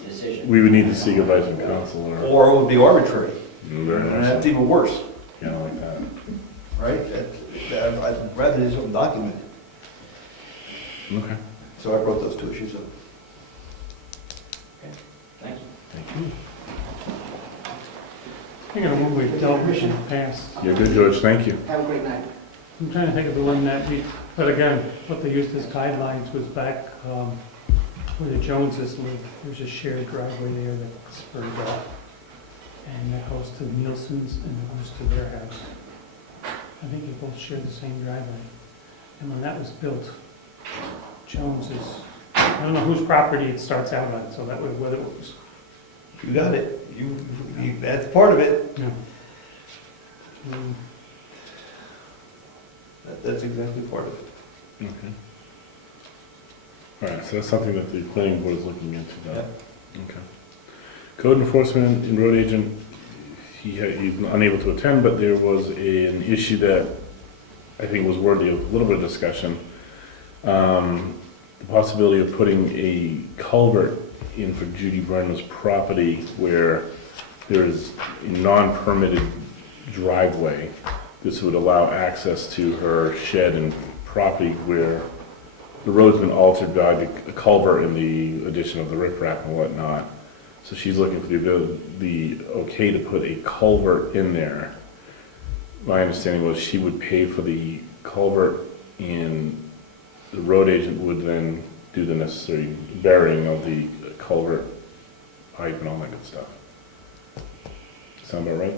a decision. We would need to seek advice from council or. Or it would be arbitrary. Very And nice. that's even worse, Yeah, like that. right? I'd rather do something documented. Okay. So I brought those two issues up. Thank you. Thank you. I'm gonna move with television past. You're good, George. Thank you. Have a great night. I'm trying to think of the one that we, but again, what they used as guidelines was back where the Joneses lived. There's a shared driveway there that spurred off. And that goes to Nielsen's and it goes to their house. I think they both share the same driveway. And when that was built, Joneses, I don't know whose property it starts out on, so that way whether it was You got it. That's part of it. Yeah. Mm, That's exactly part of it. Okay. All right, so that's something that the planning board is looking into now. Okay. Code enforcement and road agent, he's unable to attend, but there was an issue that I think was worthy of a little bit of discussion. The possibility of putting a culvert in for Judy Brenner's property where there is a non-permitted driveway. This would allow access to her shed and property where the road's been altered by the culvert and the addition of the riprap and whatnot. So she's looking for the okay to put a culvert in there. My understanding was she would pay for the culvert and the road agent would then do the necessary burying of the culvert pipe and all that good stuff. Sound about right?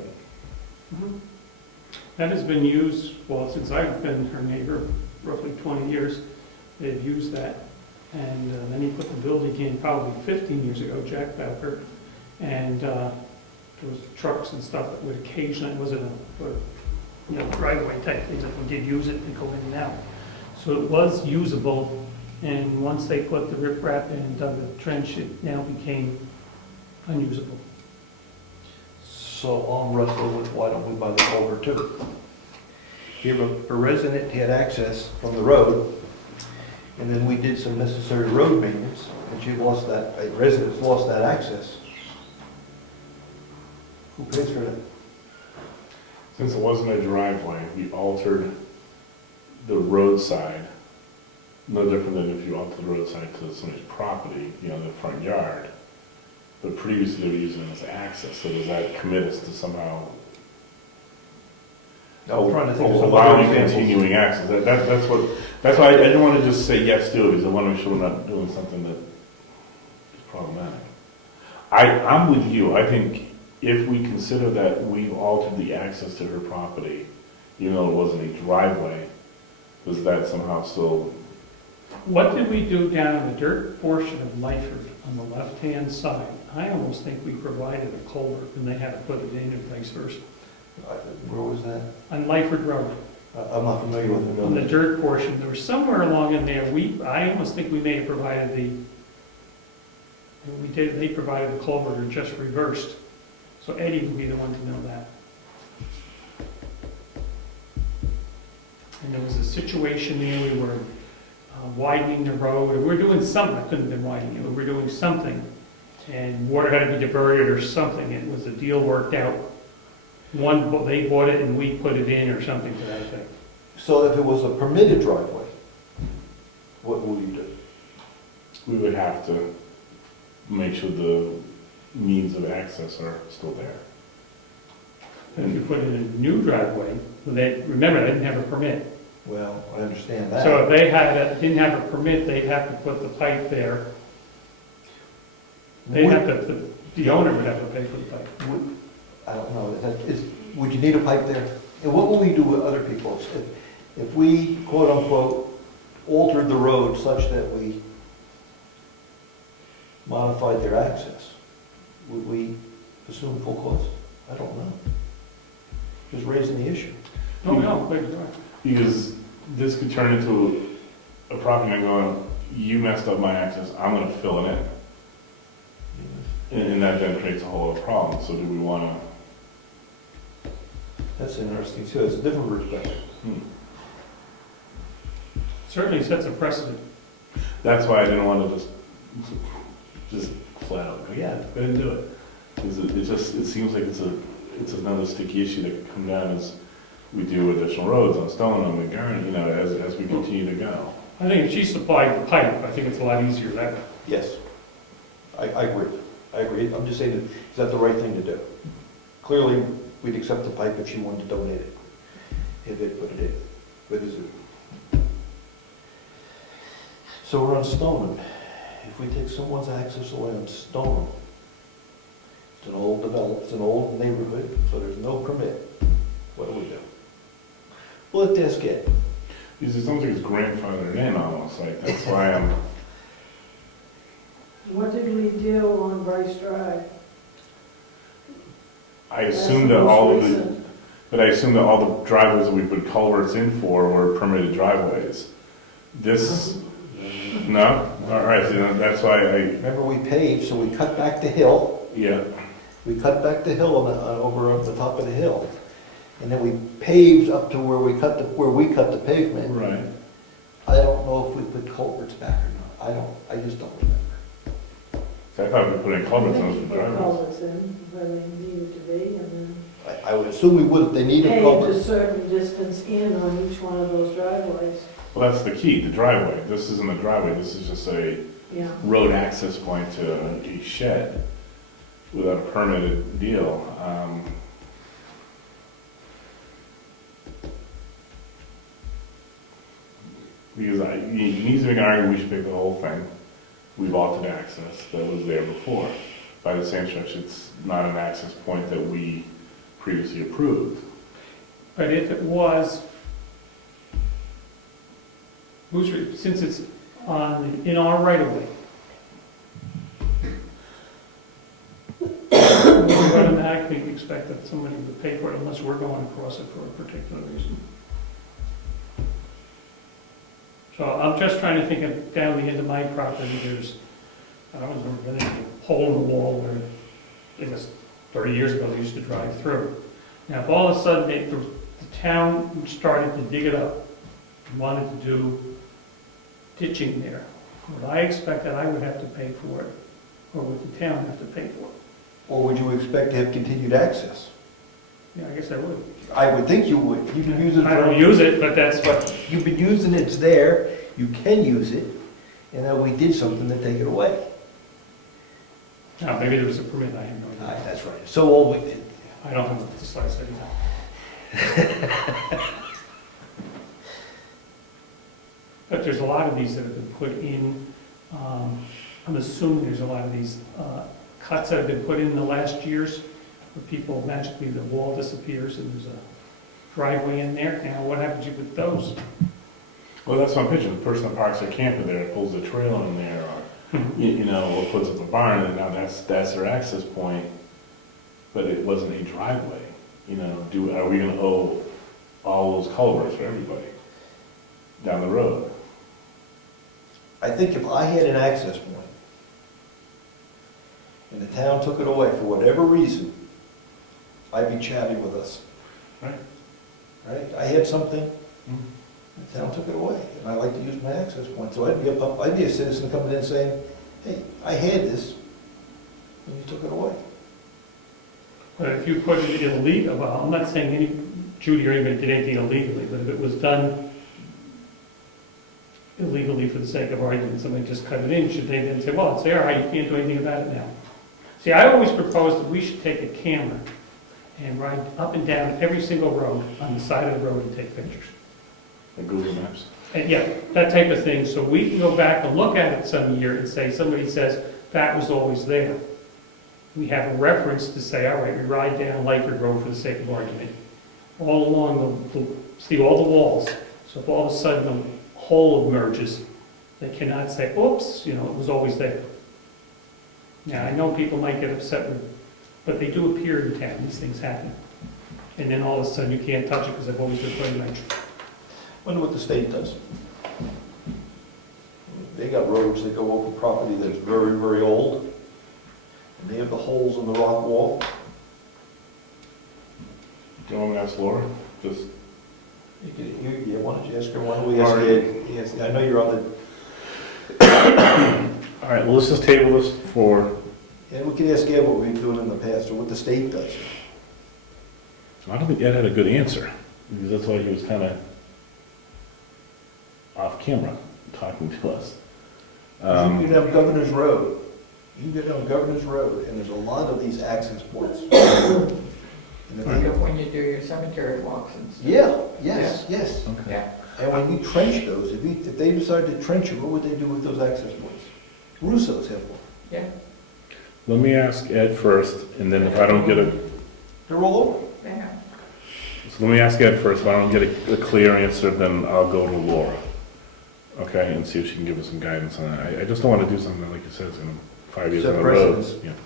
mhm. That has been used, well, since I've been her neighbor, roughly 20 years, they've used that. And then he put the building in probably 15 years ago, Jack Becker, and there was trucks and stuff that would occasionally, it wasn't a driveway type thing, that we did use it and go in and out. So it was usable, and once they put the riprap in and dug the trench, it now became unusable. So I'll wrestle with why don't we buy the culvert too? Give a resident had access from the road, and then we did some necessary road maintenance, and she lost that, a resident's lost that access. Who pays for that? Since it wasn't a driveway, we altered the roadside. No different than if you alter the roadside to somebody's property, the front yard. But previously they were using it as access, so does that commit us to somehow I'm trying to think of some other allowing examples. continuing access? That's why I didn't want to just say yes, do it, because I want to make sure we're not doing something that is problematic. I'm with you. I think if we consider that we've altered the access to her property, even though it wasn't a driveway, does that somehow still? What did we do down in the dirt portion of Lyford on the left-hand side? I almost think we provided a culvert and they had to put it in and vice versa. Where was that? On Lyford Road, I'm not familiar with the on the building. dirt portion, there was somewhere along in there, I almost think we may have provided they provided the culvert or just reversed. So Eddie would be the one to know that. And there was a situation there, we were widening the road, or we were doing something, I couldn't have been widening it, but we were doing something, and water had to be diverted or something, it was a deal worked out. They bought it and we put it in or something to that effect. So if it was a permitted driveway, what would you do? We would have to make sure the means of access are still there. If you put in a new driveway, remember, they didn't have a permit. Well, I understand that. So if they didn't have a permit, they'd have to put the pipe there. The owner would have to pay for the pipe. I don't know, would you need a pipe there? And what will we do with other people? If we, quote unquote, altered the road such that we modified their access, would we assume full cost? I don't know. Just raising the issue. No, please go ahead. Because this could turn into a property and going, you messed up my access, I'm gonna fill it in. And that then creates a whole other problem, so do we wanna? That's interesting too, it's a different perspective. Certainly sets a precedent. That's why I didn't wanna just flat out go, yeah, go ahead and do it. Because it seems like it's another sticky issue that could come down as we do additional roads on Stone and McGarn, as we continue to go. I think if she supplied the pipe, I think it's a lot easier that way. Yes, I agree. I'm just saying, is that the right thing to do? Clearly, we'd accept the pipe if she wanted to donate it, if it put it in. But is it? So we're on Stone. If we take someone's access away on Stone, it's an old neighborhood, so there's no permit. What do we do? Well, let's ask Ed. Because it sounds like it's grandfathered in almost, like, that's why I'm, What did we do on Bryce Drive? I That's assume the that most all of the, recent. but I assume that all the driveways that we put culverts in for were permitted driveways. This, no? All right, so that's why Remember, we paved, so we cut back the hill. yeah. We cut back the hill over up the top of the hill. And then we paved up to where we cut the pavement. Right. I don't know if we put culverts back or not. I just don't remember. So I thought we put in culverts I on think for you put driveways. culverts in where they needed to be, and then I would assume we would if they needed paved a culverts. certain distance in on each one of those driveways. Well, that's the key, the driveway. This isn't a driveway, this is just a Yeah. road access point to a shed without a permitted deal. Because you need to make an argument, we should pick the whole thing. We've altered access that was there before. By the same stretch, it's not an access point that we previously approved. But if it was, since it's in our right of way, we would automatically expect that somebody would pay for it unless we're going across it for a particular reason. So I'm just trying to think of down the end of my property, I don't remember, there's a hole in the wall where, I guess 30 years ago, they used to drive through. Now, if all of a sudden the town started to dig it up, and wanted to do ditching there, would I expect that I would have to pay for it, or would the town have to pay for it? Or would you expect to have continued access? Yeah, I guess I would. I would think you would. You can use it. I don't use it, but that's what, But you've been using it, it's there, you can use it, and then we did something to take it away. now, maybe there was a permit, I have no idea. That's right. So all we did. I don't have to decisive anything. But there's a lot of these that have been put in, I'm assuming there's a lot of these cuts that have been put in the last years, where people magically, the wall disappears and there's a driveway in there. Now, what happens with those? Well, that's my picture, the person that parks their camper there, pulls a trailer in there, or, you know, or puts up a barn, and now that's their access point, but it wasn't a driveway. You know, are we gonna owe all those culverts for everybody down the road? I think if I had an access point, and the town took it away for whatever reason, I'd be chatting with us. Right. Right? I had something, the town took it away, and I like to use my access point. So I'd be a citizen coming in saying, hey, I had this, and you took it away. But if you put it illegal, well, I'm not saying Judy or anybody did anything illegally, but if it was done illegally for the sake of argument, somebody just cut it in, should they then say, well, it's there, you can't do anything about it now? See, I always proposed that we should take a camera and ride up and down every single road on the side of the road and take pictures. And Google Maps. And yeah, that type of thing, so we can go back and look at it some year and say, somebody says, that was always there. We have a reference to say, all right, we ride down Lightford Road for the sake of argument, all along see all the walls. So if all of a sudden a hole emerges, they cannot say, oops, it was always there. Now, I know people might get upset with, but they do appear in town, these things happen. And then all of a sudden you can't touch it because they've always been putting like, Wonder what the state does. They got roads that go over property that's very, very old, and they have the holes in the rock wall. Do you want me to ask Laura? Just, Yeah, why don't you ask her, why don't we ask Ed? Yes, I know you're on the, all right, well, let's just table this for, and we can ask Ed what we've been doing in the past, or what the state does. I don't think Ed had a good answer, because that's why he was kind of off camera talking to us. You can have Governor's Road. You can get on Governor's Road, and there's a lot of these access points. And if Like they- when you do your cemetery walks and stuff. Yeah, yes. Okay. Yeah. And when you trench those, if they decided to trench it, what would they do with those access points? Russo's have one. Yeah. Let me ask Ed first, and then if I don't get a, They're all over. Yeah. so let me ask Ed first, if I don't get a clear answer, then I'll go to Laura. Okay, and see if she can give us some guidance on that. I just don't want to do something that, like you said, is going to 5 years Set down the road. precedents.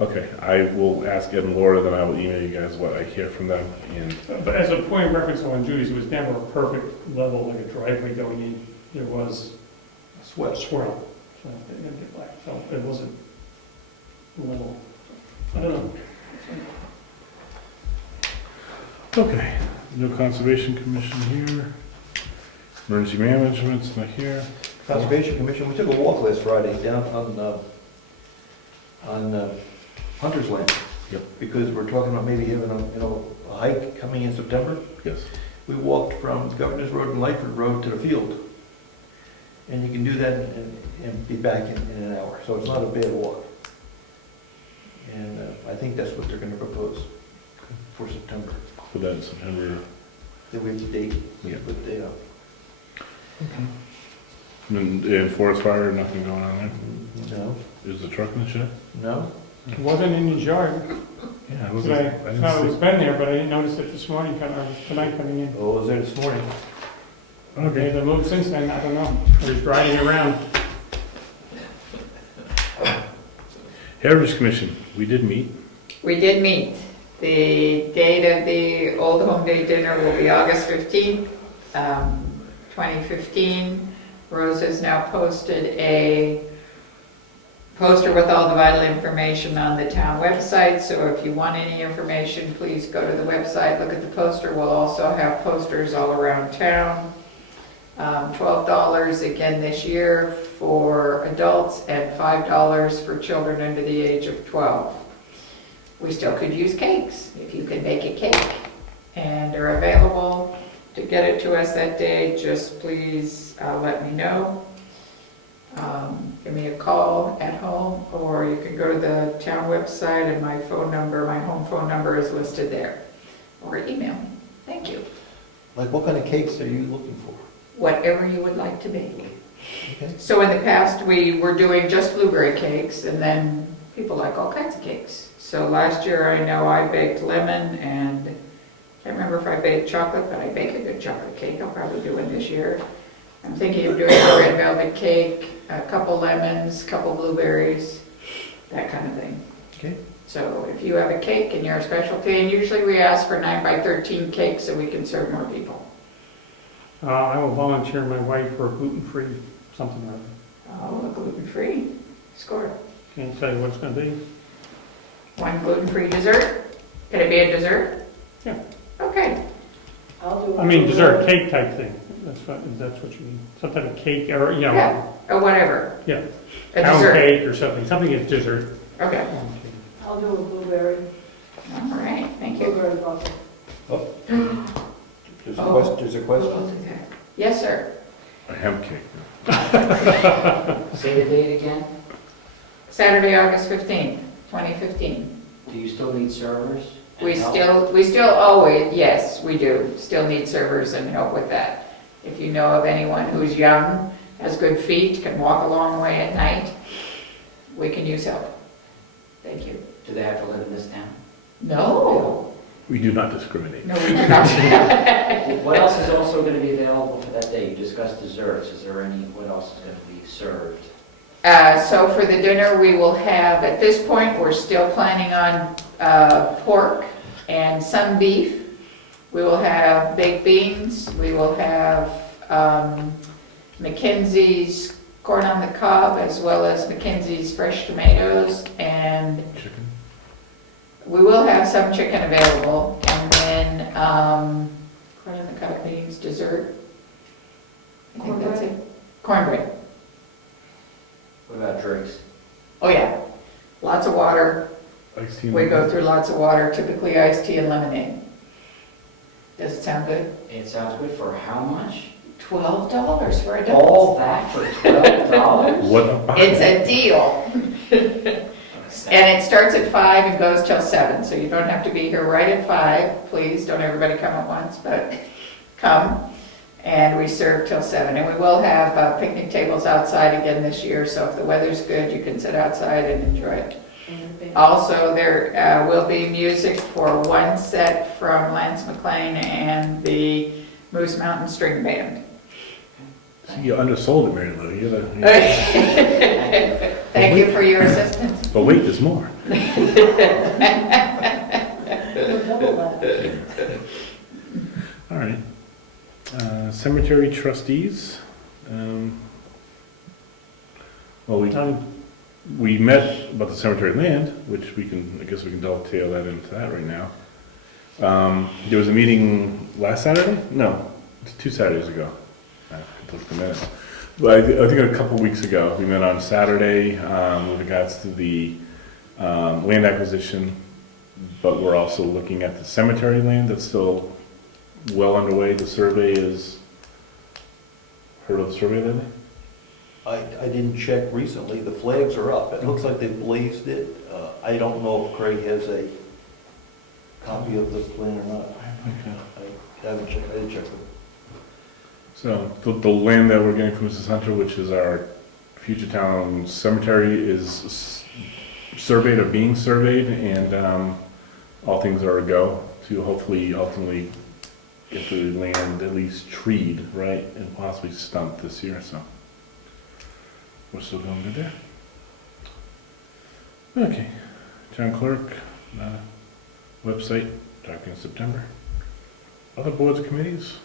Okay, I will ask Ed and Laura, then I will email you guys what I hear from them, and, But as a point of reference on Judy's, it was never a perfect level, like a driveway going in. There was a swirl, so it didn't get black, so it wasn't level. I don't know. okay. No Conservation Commission here. Emergency Management's not here. Conservation Commission, we took a walk last Friday down on Hunter's Land. Yep. Because we're talking about maybe having a hike coming in September. Yes. We walked from Governor's Road and Lightford Road to the field. And you can do that and be back in an hour, so it's not a bad walk. And I think that's what they're gonna propose for September. Put that in September. Then we have the date, Yeah. put the date up. And forest fire, nothing going on No, there? Is the truck in the shed? no, It wasn't in his yard. Yeah, I I wasn't, thought it was been there, but I didn't notice it this morning, or tonight coming in. oh, it was there this morning. Okay, the move since then, I don't know. Or he's driving around. Heritage Commission, we did meet. We did meet. The date of the Old Home Day dinner will be August 15th, 2015. Rose has now posted a poster with all the vital information on the town website, so if you want any information, please go to the website, look at the poster. We'll also have posters all around town. $12 again this year for adults and $5 for children under the age of 12. We still could use cakes, if you can make a cake, and are available to get it to us that day. Just please let me know. Give me a call at home, or you can go to the town website, and my phone number, my home phone number is listed there, or email me. Thank you. Like, what kind of cakes are you looking for? Whatever you would like to bake. Okay. So in the past, we were doing just blueberry cakes, and then people like all kinds of cakes. So last year, I know I baked lemon, and I can't remember if I baked chocolate, but I bake a good chocolate cake. I'll probably do one this year. I'm thinking of doing a red velvet cake, a couple lemons, couple blueberries, that kind of thing. Okay. So if you have a cake and you're a specialty, and usually we ask for 9 by 13 cakes so we can serve more people. I will volunteer my wife for a gluten-free something or other. Oh, gluten-free, score. Can't tell you what it's gonna be. One gluten-free dessert? Can it be a dessert? Yeah. Okay. I'll do. I mean, dessert, cake type thing. That's what you mean. Some type of cake, or, you know, Yeah, or whatever. yeah, A pound dessert. cake or something is dessert. Okay. I'll do a blueberry, All right, thank you. blueberry bucket. There's a question, there's a question. Yes, sir. A hemp cake. Say the date again. Saturday, August 15th, 2015. Do you still need servers? and We help? still always, yes, we do, still need servers and help with that. If you know of anyone who's young, has good feet, can walk a long way at night, we can use help. Thank you. Do they have to live in this town? No, We do not discriminate. no, we do not. What else is also going to be available for that day? You discussed desserts. Is there any, what else is going to be served? So for the dinner, we will have, at this point, we're still planning on pork and some beef. We will have baked beans. We will have Mackenzie's corn on the cob, as well as Mackenzie's fresh tomatoes, and Chicken. we will have some chicken available, and then corn on the cob means dessert. I think that's it. Cornbread. What about drinks? Oh, yeah. Lots of water. Iced tea. We go through lots of water, typically iced tea and lemonade. Does it sound good? It sounds good. For how much? $12 for adults. All that for $12? What about It's it? a deal. And it starts at 5 and goes till 7, so you don't have to be here right at 5. Please, don't everybody come at once, but come. And we serve till 7. And we will have picnic tables outside again this year, so if the weather's good, you can sit outside and enjoy it. Also, there will be music for one set from Lance McLean and the Moose Mountain String Band. See, you undersold it, Mary Lou. You gotta- Thank you for your assistance. But wait, there's more. We'll double that. All right. Cemetery trustees. Well, we met about the cemetery land, which I guess we can dovetail that into that right now. There was a meeting last Saturday? No, it's 2 Saturdays ago. I took the minutes. But I think a couple weeks ago, we met on Saturday with regards to the land acquisition, but we're also looking at the cemetery land that's still well underway. The survey is, heard of the survey lately? I didn't check recently, the flags are up, it looks like they blazed it. I don't know if Craig has a copy of the plan or not. I haven't checked, I didn't check them. So the land that we're getting from Mrs. Hunter, which is our future town cemetery, is surveyed or being surveyed, and all things are a go to hopefully ultimately get the land at least treed, right, and possibly stumped this year, so we're still going good there. Okay, town clerk, website, talking in September. Other boards and committees?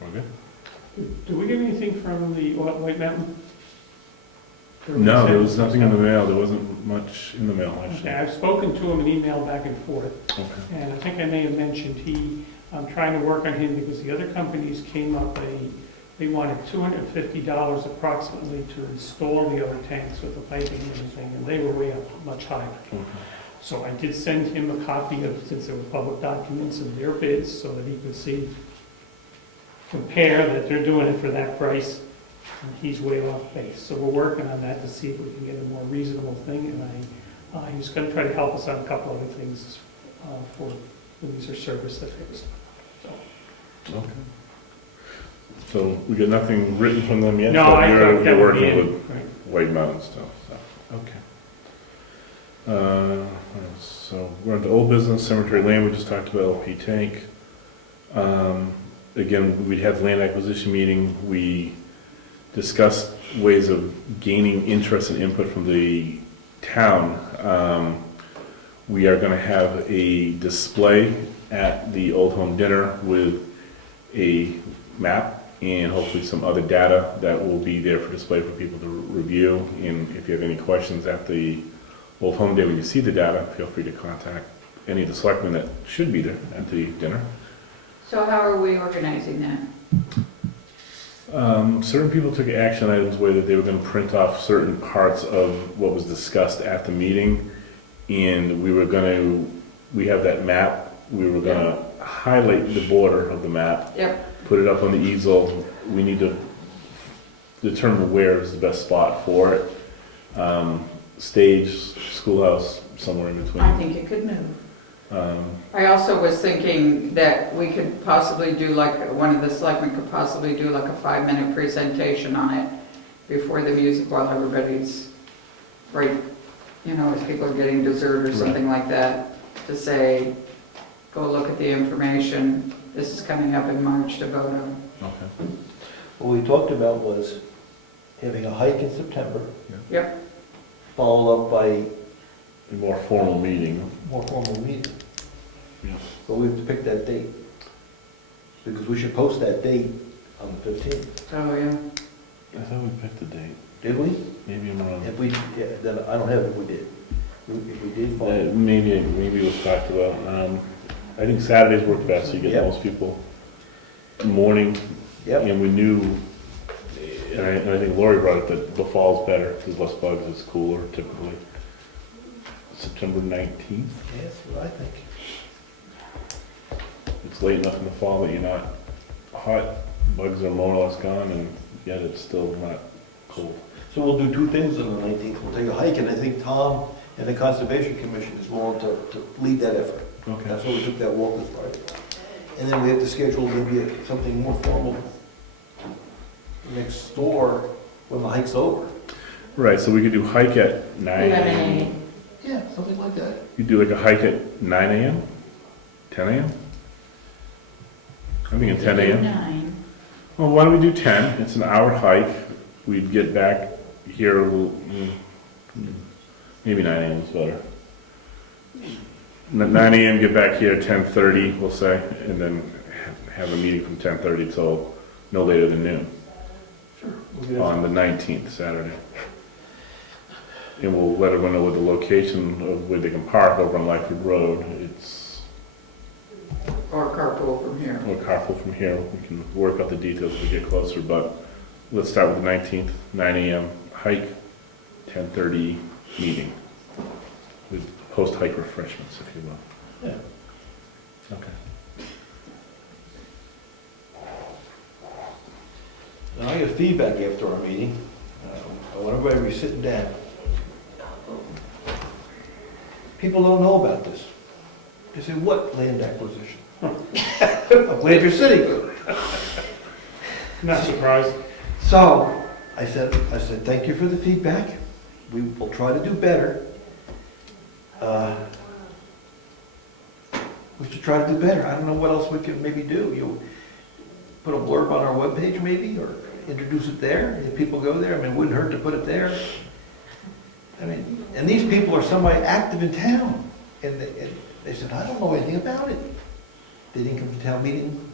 We're good? Do we get anything from the White Mountain? No, there was nothing in the mail. There wasn't much in the mail, actually. Okay, I've spoken to him and emailed back and forth, Okay. and I think I may have mentioned I'm trying to work on him because the other companies came up, they wanted $250 approximately to install the other tanks with the piping and everything, and they were way up, much higher. Okay. So I did send him a copy of, since there were public documents of their bids, so that he could see, compare that they're doing it for that price, and he's way off base. So we're working on that to see if we can get a more reasonable thing, and he's gonna try to help us on a couple other things for when these are service that fix. So, Okay. So we got nothing written from them yet? no, but I thought that you're would be working in, with right. White Mountain stuff, so, okay. So we're on to old business, cemetery land, we just talked about LP tank. Again, we had the land acquisition meeting, we discussed ways of gaining interest and input from the town. We are gonna have a display at the Old Home Dinner with a map and hopefully some other data that will be there for display for people to review. And if you have any questions at the Old Home Day when you see the data, feel free to contact any of the selectmen that should be there at the dinner. So how are we organizing that? Certain people took action items where that they were going to print off certain parts of what was discussed at the meeting, and we have that map, we were going to highlight the border of the map, Yep, put it up on the easel. We need to determine where is the best spot for it. Stage, schoolhouse, somewhere in between. I think it could move. I also was thinking that we could possibly do one of the selectmen could possibly do like a 5-minute presentation on it before the music while everybody's, right, as people are getting dessert or something like that, to say, go look at the information, this is coming up in March to vote on. Okay. What we talked about was having a hike in September. Yep. Followed up by A more formal meeting. more formal meeting. Yeah. But we have to pick that date. Because we should post that date on the 15th. Oh, yeah. I thought we picked a date. Did we? Maybe I'm wrong. If we, yeah, then I don't have it, if we did. If we did, fine. Maybe it was talked about. I think Saturdays work best, so you get Yep. most people morning. Yep. And we knew, and I think Lori brought it, that the fall's better, there's less bugs, it's cooler typically. September 19th, Yes, what I think. it's late enough in the fall that you're not hot, bugs are more or less gone, and yet it's still not cold. So we'll do two things on the 19th. We'll take a hike, and I think Tom and the Conservation Commission is willing to lead that effort. Okay. That's why we took that walk this Friday. And then we have to schedule maybe something more formal next door when the hike's over. Right, so we could do hike at 9 a.m. Yeah, something like that. You do like a hike at 9 a.m., 10 a.m.? I'm thinking 10 a.m. 9. Well, why don't we do 10? It's an hour hike. We'd get back here, maybe 9 a.m. is better. 9 a.m. get back here, 10:30, we'll say, and then have a meeting from 10:30 till no later than noon on the 19th, Saturday. And we'll let everyone know what the location of where they can park over on Lyford Road. It's Or carpool from here. or carpool from here. We can work out the details as we get closer, but let's start with the 19th, 9 a.m. hike, 10:30 meeting with post-hike refreshments, if you will. Yeah. Okay. Now, I get feedback after our meeting. I want everybody to be sitting down. People don't know about this. They say, what land acquisition? I'm glad you're sitting. Not surprised. So, I said, thank you for the feedback. We will try to do better. We should try to do better. I don't know what else we can maybe do. You put a blurb on our webpage maybe, or introduce it there. If people go there, I mean, it wouldn't hurt to put it there. I mean, and these people are somebody active in town. And they said, I don't know anything about it. They didn't come to town meeting.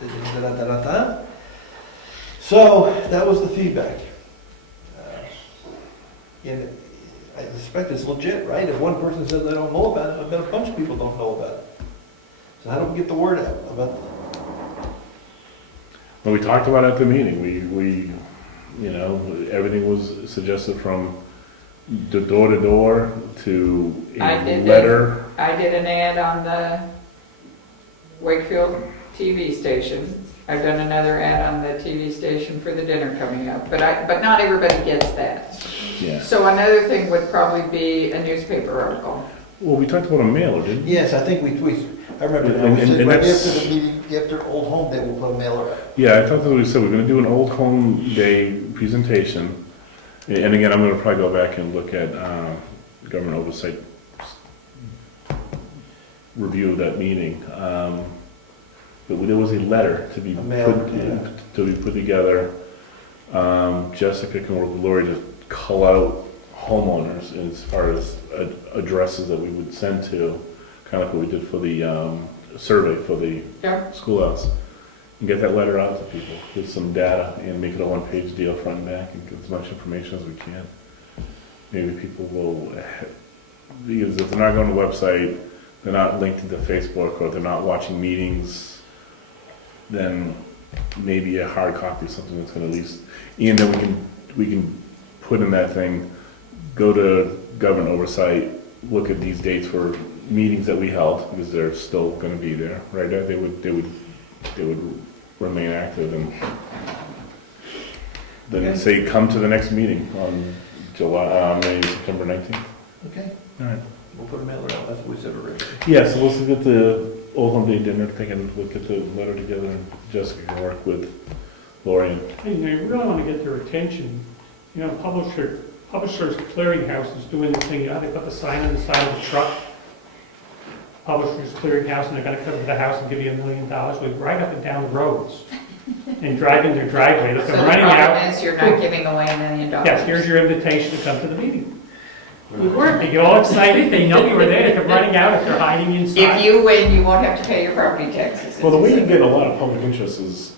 Da-da-da-da-da-da. So that was the feedback. And I suspect it's legit, right? If one person says they don't know about it, I bet a bunch of people don't know about it. So how do we get the word out about it? Well, we talked about it at the meeting. We you know, everything was suggested from the door to door to a letter. I did an ad on the Wakefield TV station. I've done another ad on the TV station for the dinner coming up, but not everybody gets that. Yeah. So another thing would probably be a newspaper article. Well, we talked about a mailer, didn't we? Yes, I think I remember now. We And said right that's- after the meeting, after Old Home Day, we'll put a mailer out. Yeah, I thought that we said we're gonna do an Old Home Day presentation. And again, I'm gonna probably go back and look at government oversight review of that meeting. But there was a letter to be A mailer, put together. Jessica can work with Lori to call out homeowners as far as addresses that we would send to, kind of like what we did for the survey for the Yep. schoolhouse. And get that letter out to people, get some data, and make it a one-page deal front and back, and get as much information as we can. Maybe people will, because if they're not going to the website, they're not linked into Facebook, or they're not watching meetings, then maybe a hard copy is something that's going to at least, and then we can put in that thing, go to government oversight, look at these dates for meetings that we held, because they're still going to be there, right? They would remain active, and then say, come to the next meeting on September 19th. Okay, All right. we'll put a mailer out, that's what we said already. Yeah, so let's get the Old Home Day dinner thing, and we'll get the letter together, and Jessica can work with Lori. And you really want to get their attention. You know, Publishers Clearinghouse is doing the thing, you know, they put the sign on the side of the truck. Publishers Clearinghouse, and they're gonna come to the house and give you $1 million, we right up and down the roads. And drive in their driveway, they So come the running problem out. is you're not giving away $1 million. Yes, here's your invitation to come to the meeting. We weren't, they get all excited, they know you were there, they come running out if they're hiding inside. If you win, you won't have to pay your property taxes. Well, the way you get a lot of public interest is,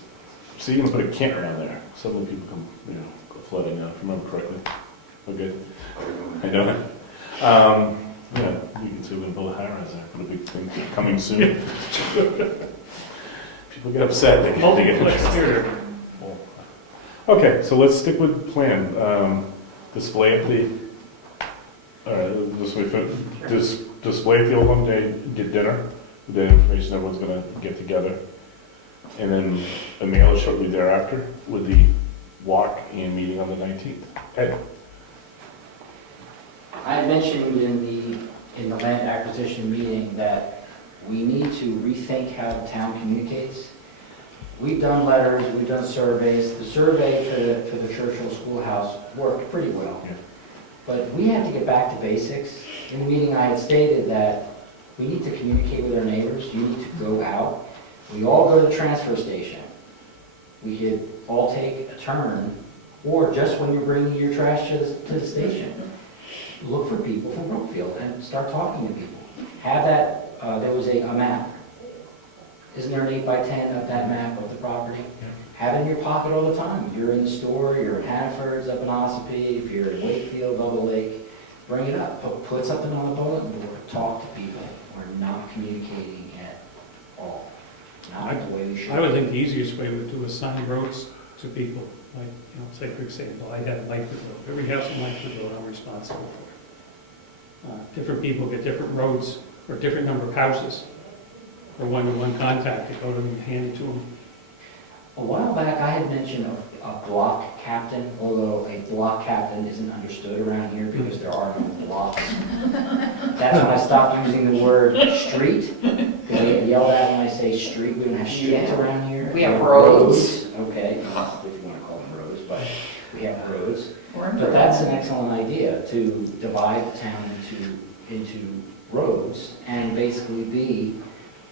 so you can put a campground there, suddenly people come, go flooding out, if I remember correctly. Okay, I know that. Yeah, we can say we're gonna build a high-rise there, put a big thing coming soon. People get upset, they get Multiplex interested. theater. Okay, so let's stick with plan. Display at the, display at the Old Home Day dinner, with the information everyone's gonna get together. And then a mailer shortly thereafter with the walk and meeting on the 19th. Ed? I mentioned in the land acquisition meeting that we need to rethink how the town communicates. We've done letters, we've done surveys. The survey for the Churchill Schoolhouse worked pretty well. Yeah. But we have to get back to basics. In the meeting, I had stated that we need to communicate with our neighbors. You need to go out. We all go to the transfer station. we could all take a turn, or just when you're bringing your trash to the station, look for people from Brookfield and start talking to people. Have that, there was a map. Isn't there an 8x10 of that map of the property? Have it in your pocket all the time. If you're in the store, you're in Hannaford's up in Ossipee, if you're in Wakefield, Bubble Lake, bring it up. Put something on the bulletin board. Talk to people. We're not communicating at all. Not the way we should. I would think the easiest way would do assign roads to people, like, say for example, I have Lightfoot Road, every house in Lightfoot Road I'm responsible for. Different people get different roads, or different number of houses, or one-to-one contact, to go to them and hand it to them. A while back, I had mentioned a block captain, although a block captain isn't understood around here because there are no blocks. That's when I stopped using the word street, because I get yelled at when I say street. We don't have streets around here. We have roads. Okay, if you want to call them roads, but we have roads. We're in But that's an excellent idea, to divide the town into roads and basically be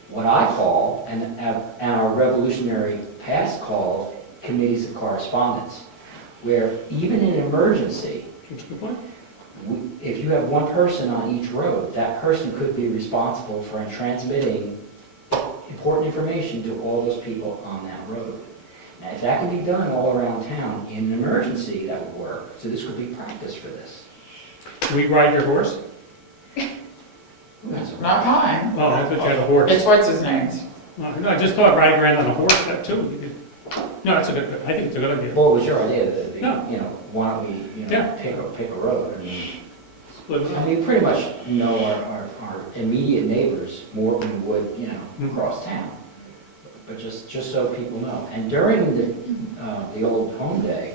what I call, and our revolutionary past called, committees of correspondence, where even in an emergency, That's a good point. if you have one person on each road, that person could be responsible for transmitting important information to all those people on that road. Now, if that can be done all around town in an emergency, that would work. So this would be practice for this. Do we ride your horse? Not mine. Oh, I thought you had a horse. It's what's his name's. No, I just thought riding around on a horse, that too. You could- No, that's a good, I think it's a good idea. What was your idea? That, No. why don't we, Yeah. pick a road? Split it I up. mean, we pretty much know our immediate neighbors more than we would, Mhm. across town. But just so people know. And during the old home day,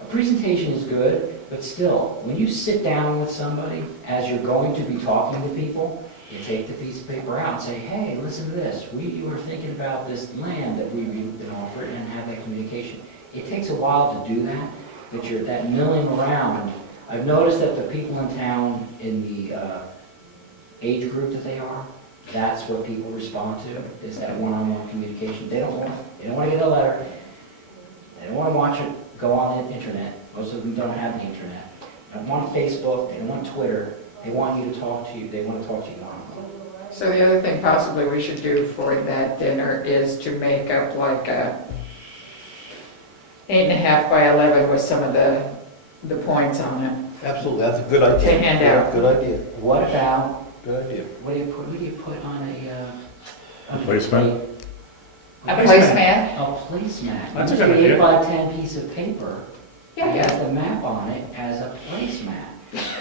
a presentation is good, but still, when you sit down with somebody, as you're going to be talking to people, you take the piece of paper out and say, hey, listen to this. We were thinking about this land that we've been offered, and have that communication. It takes a while to do that, but you're that milling around. I've noticed that the people in town, in the age group that they are, that's what people respond to, is that one-on-one communication. They don't want to get a letter. They don't want to watch it go on the internet. Most of them don't have the internet. They don't want Facebook. They don't want Twitter. They want you to talk to you. They want to talk to you one-on-one. So the other thing possibly we should do for that dinner is to make up like a 8.5 by 11 with some of the points on it. Absolutely, that's a good idea. To hand out. Good idea, What about, good idea. what do you put on a Placemat? A placemat? A placemat. That's a Use good the idea. 8x10 piece of paper. Yeah, It yeah. has the map on it as a placemat.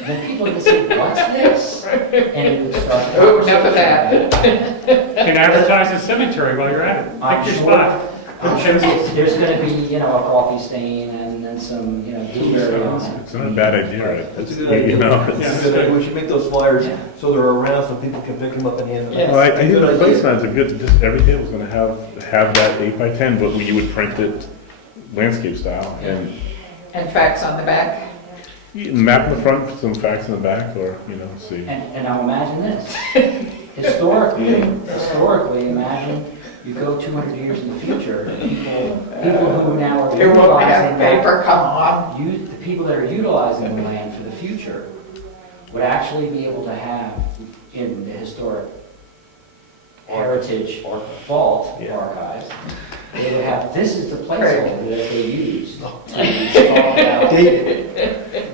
Then people can say, what's this? And it would start. Oh, enough of that. And advertise the cemetery while you're at it. I'm Pick your sure- spot. I'm sure there's gonna be, a coffee stain and some, blueberry on it. It's not a bad idea, right? That's a good idea. You know, Yeah. That's a good idea. We should make those flyers Yeah. so they're around so people can pick them up and hand them Yes. out. Well, I think the Good idea. placemats are good, just every table's gonna have that 8x10, but you would print it landscape style, and And facts on the back. map in the front, put some facts in the back, or, see. And now imagine this. Historically, imagine you go 200 years in the future, people who now are It won't have utilizing that, paper, come on. the people that are utilizing the land for the future would actually be able to have in the historic heritage vault Yeah. archives, they would have, this is the placeholder that they use to install that.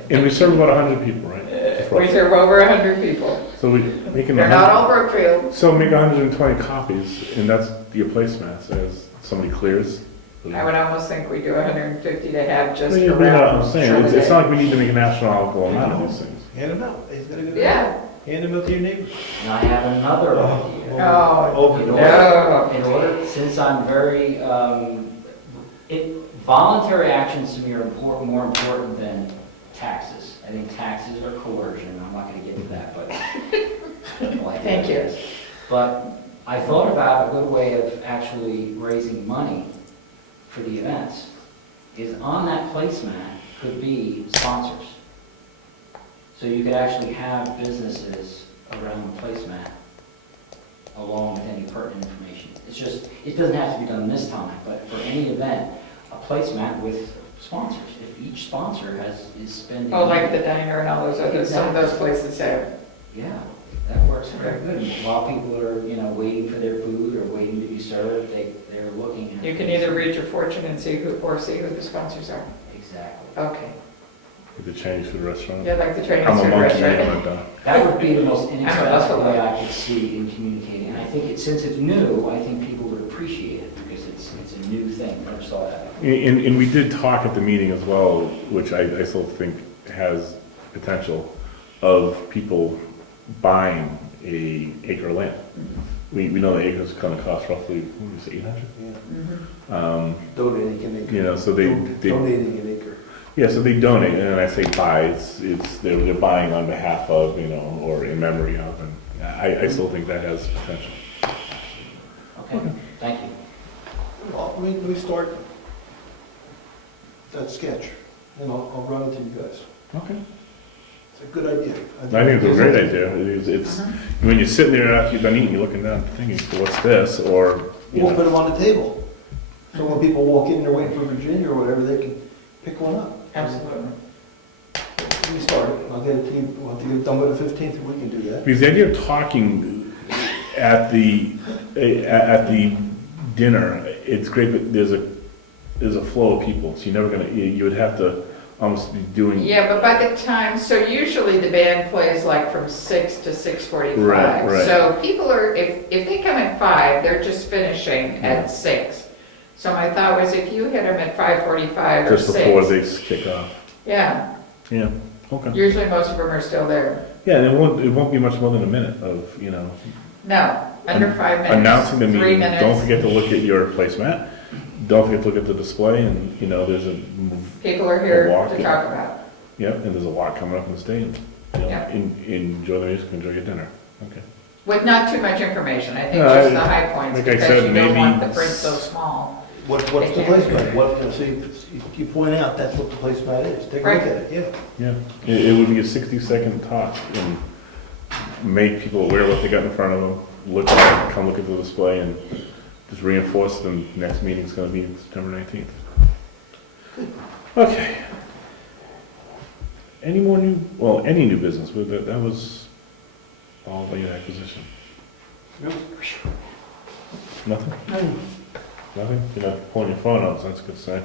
And we serve about 100 people, right? We serve over 100 people. So we making They're not all Brookfield. So make 120 copies, and that's your placemats as somebody clears. I would almost think we do 150 to have just Well, you know what I'm around. saying, it's not like we need to make an astronomical amount of these things. Hand them out. He's got a good idea. Yeah. Hand them out to your neighbors. And I have another idea. Oh, In no. order, since I'm very, voluntary actions to me are more important than taxes. I think taxes are coercion, I'm not gonna get into that, but. Thank you. But I thought about a good way of actually raising money for the events, is on that placemat could be sponsors. So you could actually have businesses around the placemat along with any pertinent information. It's just, it doesn't have to be done this time, but for any event, a placemat with sponsors. If each sponsor is spending. Oh, like the diner and all those others, some of those places have. Yeah, that works very good. And while people are, waiting for their food or waiting to be served, they're looking at. You can either read your fortune and see who the sponsors are. Exactly. Okay. The Chinese food restaurant. Yeah, like the Chinese I'm a food monkey, restaurant. That would be the most that's inexpensive what way I could see in communicating. And I think since it's new, I think people would appreciate it because it's a new thing. I just thought that. And we did talk at the meeting as well, which I still think has potential, of people buying a acre of land. We know the acre is going to cost roughly, what did you say, 800? Yeah. Donating an acre. So they Donating an acre. yeah, so they donate, and I say buy, they're buying on behalf of, or in memory of, and I still think that has potential. Okay, thank you. Well, let me start that sketch, and I'll run it to you guys. Okay. It's a good idea. I think it's a great idea. It's when you're sitting there after you've done eating, you're looking down thinking, what's this? Or, We'll put them on the table, so when people walk in, they're waiting for Virginia or whatever, they can pick one up. Absolutely. Let me start it, I'll get it to you, we'll have to get it done by the 15th, if we can do that. because the idea of talking at the dinner, it's great, but there's a flow of people, so you're never gonna, you would have to almost be doing. Yeah, but by the time, so usually the band plays like from 6 to 6:45. Right. So people are, if they come at 5, they're just finishing at 6. So my thought was if you hit them at 5:45 or 6. Just before they kick off. Yeah, Yeah, okay. usually most of them are still there. Yeah, and it won't be much more than a minute of, No, under 5 minutes. announcing the 3 meeting. minutes. Don't forget to look at your placemat. Don't forget to look at the display, and, there's a, People are here walk, to talk about. and there's a lot coming up in the state. Yeah. Enjoy the music, enjoy your dinner. Okay. With not too much information, I think No, just the high points, like I because said, you don't want the maybe- print so small. What's the placemat? You point out, that's what the placemat is, take a look at it, yeah. Yeah, it would be a 60-second talk, and make people aware of what they got in front of them, come look at the display, and just reinforce them. Next meeting's gonna be September 19th. Okay. Any new business? That was all by your acquisition. Nothing? Nothing? You're not pulling your phone out, so that's a good sign.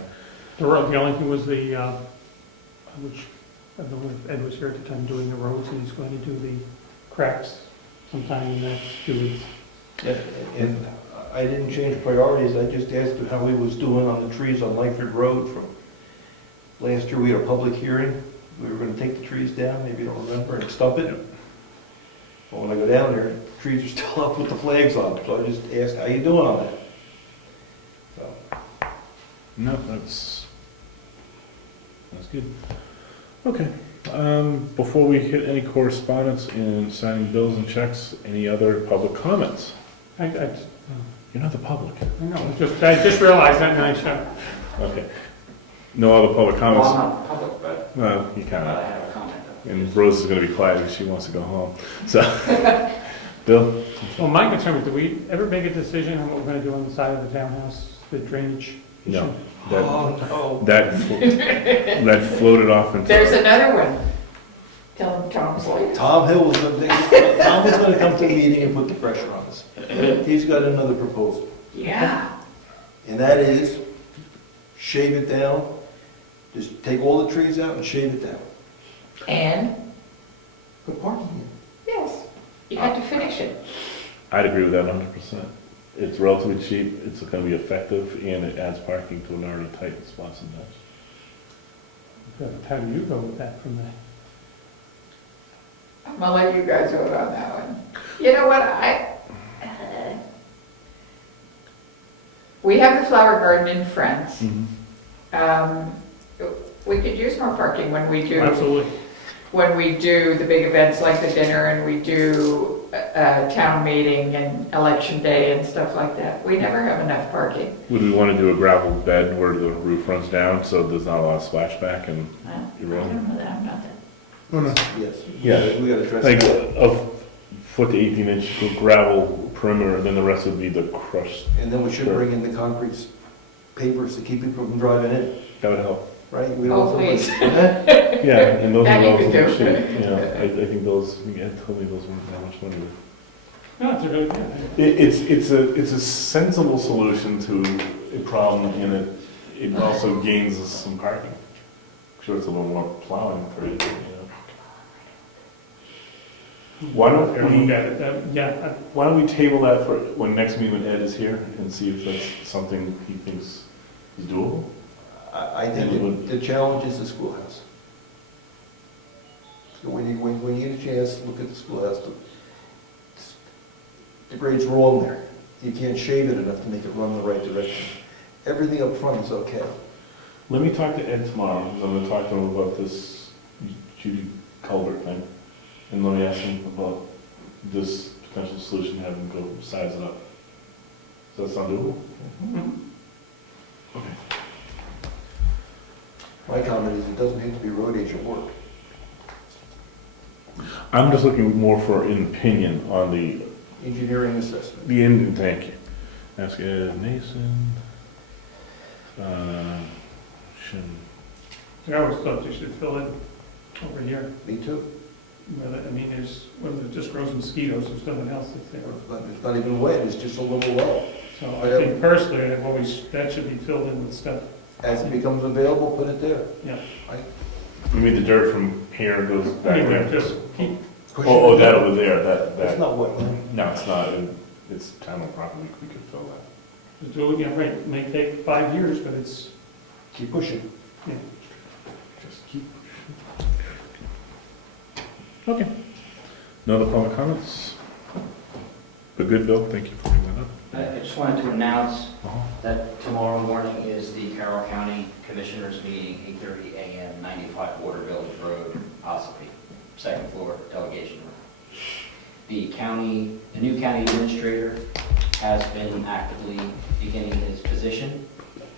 The only thing was which, I don't know if Ed was here at the time doing the roads, and he's going to do the cracks sometime in the next 2 weeks. Yeah, and I didn't change priorities, I just asked him how he was doing on the trees on Langford Road from last year. We had a public hearing, we were gonna take the trees down, maybe you don't remember, and stump it. Well, when I go down there, the trees are still up with the flags on, so I just asked, how you doing on that? So, No, that's good. Okay. Before we hit any correspondence and signing bills and checks, any other public comments? I You're not the public. know, I just realized that, and I should. Okay. No other public Well, comments? I'm not public, but Well, you kind I of. have a comment. And Rose is going to be quiet because she wants to go home. So, Bill? Well, my concern was, do we ever make a decision on what we're gonna do on the side of the townhouse, the drainage issue? No. That, oh, no. that floated off into. There's another one. Tell him Tom's late. Tom was gonna come to the meeting and put the pressure on us. He's got another proposal, Yeah. and that is shave it down, just take all the trees out and shave it down. And, Put parking in. yes, you have to finish it. I'd agree with that 100%. It's relatively cheap, it's going to be effective, and it adds parking to an already tight spots and does. How do you go with that from the? I'm gonna let you guys vote on that one. You know what, we have the flower garden in front. We could use more parking when we do. Absolutely. When we do the big events like the dinner and we do a town meeting and election day and stuff like that. We never have enough parking. Would we want to do a gravel bed where the roof runs down so there's not a lot of splashback and I erosion? don't know that, I'm not that. Oh, no. Yes. Yeah. We gotta address Like, that. foot to 18-inch gravel perimeter, then the rest would be the crushed. And then we should bring in the concrete pavers to keep people from driving in, That would help. right? We Oh, don't want please. somebody- Yeah, and those are That you relatively could do. cheap. You know, I think those, Ed told me those weren't that much money. No, it's a good, yeah. It's a sensible solution to a problem, and it also gains us some parking. Sure, it's a little more plowing for it, you know. Why don't Look we, at it, yeah, why don't we table that for when next meeting when Ed is here and see if that's something he thinks is doable? I think the challenge is the schoolhouse. So when you get a chance, look at the schoolhouse. The grade's wrong there. You can't shave it enough to make it run in the right direction. Everything up front is okay. Let me talk to Ed tomorrow, because I'm gonna talk to him about this Judy Culvert thing. And let me ask him about this potential solution, have him go size it up. Does that sound doable? Okay. My comment is it doesn't have to be road agent work. I'm just looking more for an opinion on the Engineering assessment. end, thank you. Ask Ed Nason. I always thought they should fill in over here. Me too. Well, I mean, there's, when it just grows mosquitoes, there's nothing else that's there. But it's not even wet, it's just a little low. So I think personally, I've always, that should be filled in with stuff. As it becomes available, put it there. Yeah. You mean the dirt from here goes back Anyway, there? just keep, Oh, that over there, It's that, not wet. no, it's not, it's town property, we could fill that. do it, yeah, right, it may take 5 years, but it's, Keep pushing. Just keep. Okay. No other public comments? But good, Bill, thank you for bringing that up. I just wanted to announce that tomorrow morning is the Carroll County Commissioners meeting, 8:30 a.m., 95 Water Village Road, Ossipee, second floor, delegation room. The new county administrator has been actively beginning his position,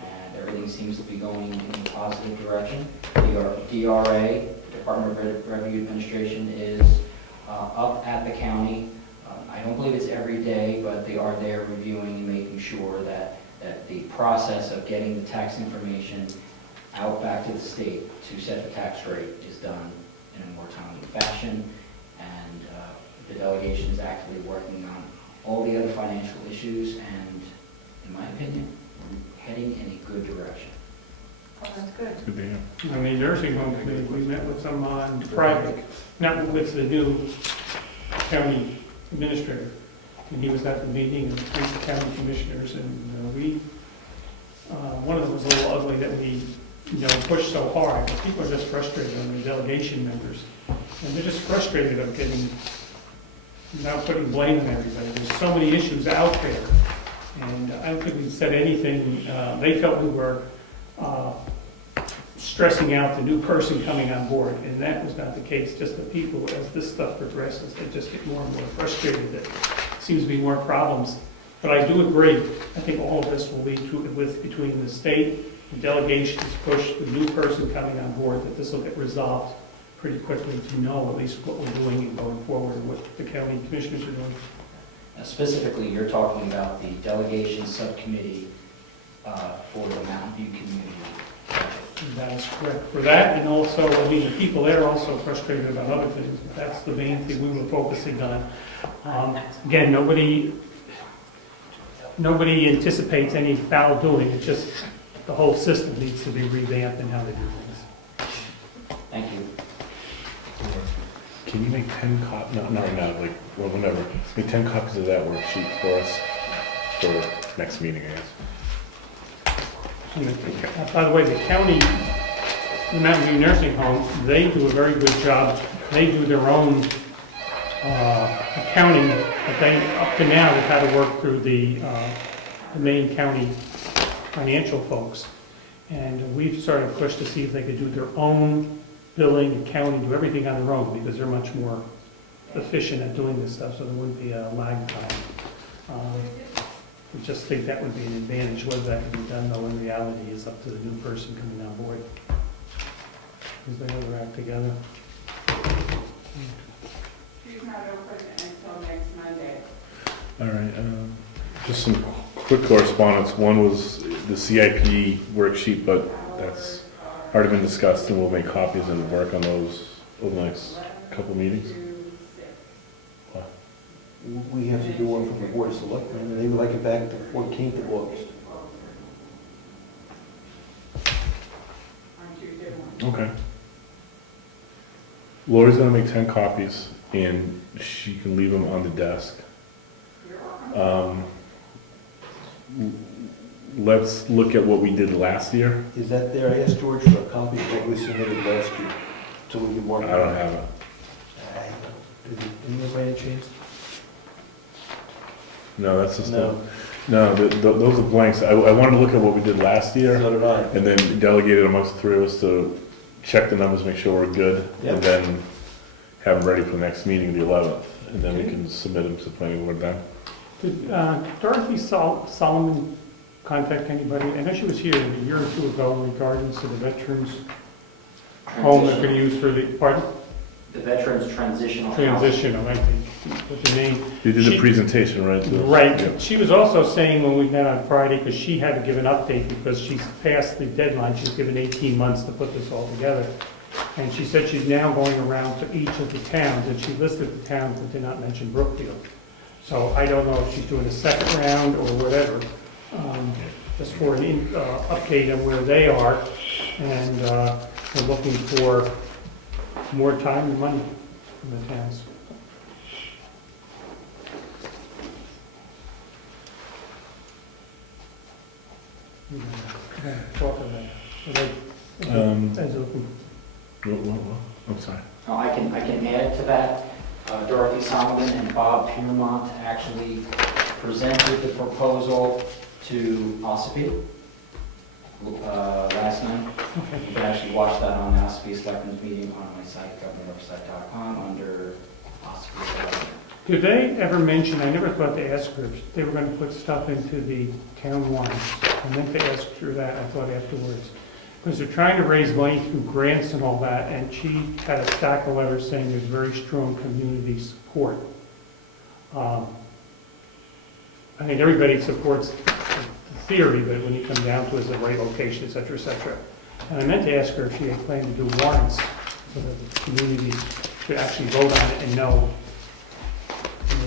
and everything seems to be going in a positive direction. The DRA, Department of Revenue Administration, is up at the county. I don't believe it's every day, but they are there reviewing and making sure that the process of getting the tax information out back to the state to set the tax rate is done in a more timely fashion. And the delegation is actively working on all the other financial issues, and in my opinion, we're heading in a good direction. Oh, that's good. It's good to hear. I mean, nursing home committee, we met with some on Friday, not with the new county administrator. And he was at the meeting of the county commissioners, and one of them was a little ugly that we, pushed so hard. People are just frustrated on the delegation members. And they're just frustrated of not putting blame on everybody. There's so many issues out there. And I don't think we said anything, they felt we were stressing out the new person coming on board, and that was not the case. Just the people, as this stuff progresses, they just get more and more frustrated. There seems to be more problems. But I do agree, I think all of this will lead to, between the state, the delegation's push, the new person coming on board, that this will get resolved pretty quickly to know at least what we're doing and going forward, and what the county commissioners are doing. Now, specifically, you're talking about the delegation subcommittee for the Mountain View community budget. That is correct. For that, and also, the people there are also frustrated about other things, but that's the main thing we were focusing on. Again, nobody anticipates any foul doing, it's just the whole system needs to be revamped in how they do things. Thank you. Can you make 10 copies, no, whenever, make 10 copies of that worksheet for us for next meeting, I guess. By the way, the county, the Mountain View Nursing Home, they do a very good job. They do their own accounting, but they, up to now, they've had to work through the main county financial folks. And we've started to push to see if they could do their own billing, accounting, do everything on their own, because they're much more efficient at doing this stuff, so there wouldn't be a lag time. We just think that would be an advantage. Whether that can be done, though, in reality, is up to the new person coming on board. Because they never act together. She's not open until May All right, just some quick correspondence. One was the CIP worksheet, but that's already been discussed, and we'll make copies and work on those over the next couple meetings. We have to do one from the Board of Selectmen, and they would like it back the 14th of August. Okay. Lori's gonna make 10 copies, and she can leave them on the desk. Let's look at what we did last year. Is that there? I asked George for a copy of what we submitted last year, so we can mark it. I don't have it. Any by any chance? No, that's just, No. no, those are blanks. I wanted to look at what we did last year, So did I. and then delegate it amongst the three of us to check the numbers, make sure we're good, Yep. and then have them ready for the next meeting, the 11th, and then we can submit them to the planning board then. Did Dorothy Solomon contact anybody? I know she was here a year or two ago in regards to the veterans' home they're going to use for the, pardon? The veterans transitional housing. Transitional, I think, was the name. You did the She- presentation, right? Yeah. Right. She was also saying when we met on Friday, because she had to give an update because she's past the deadline, she's given 18 months to put this all together. And she said she's now going around to each of the towns, and she listed the towns but did not mention Brookfield. So I don't know if she's doing a second round or whatever, just for an update on where they are. And we're looking for more time and money from the towns. Talk about it. As open. What? I'm sorry. I can add to that. Dorothy Solomon and Bob Piermont actually presented the proposal to OSSPI last night. You can actually watch that on the OSSPI Selectmen's meeting on my site, GovernmentOversite.com, under OSSPI Selectmen. Did they ever mention, I never thought to ask her, if they were going to put stuff into the town warrants. I meant to ask her that, I thought afterwards. Because they're trying to raise money through grants and all that, and she had a stack of letters saying there's very strong community support. I think everybody supports the theory, but when you come down to it, it's the right location, et cetera, et cetera. And I meant to ask her if she had planned to do warrants, so that the community could actually vote on it and know,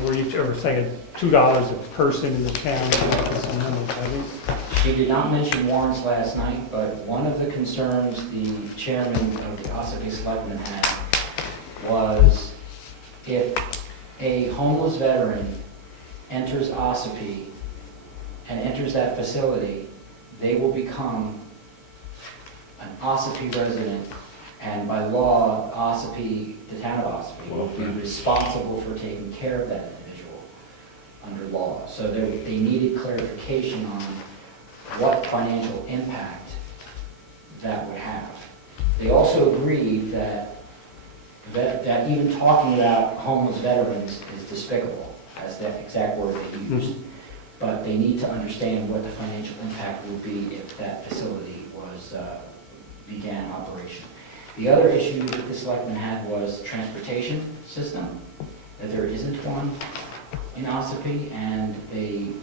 where each, or say $2 a person in the town, some numbers, I think. She did not mention warrants last night, but one of the concerns the chairman of the OSSPI Selectmen had was if a homeless veteran enters OSSPI and enters that facility, they will become an OSSPI resident, and by law, OSSPI, the town of OSSPI, will be responsible for taking care of that individual under law. So they needed clarification on what financial impact that would have. They also agreed that even talking about homeless veterans is despicable, as the exact word they used. But they need to understand what the financial impact would be if that facility was began operation. The other issue that the selectmen had was transportation system, that there isn't one in OSSPI, and they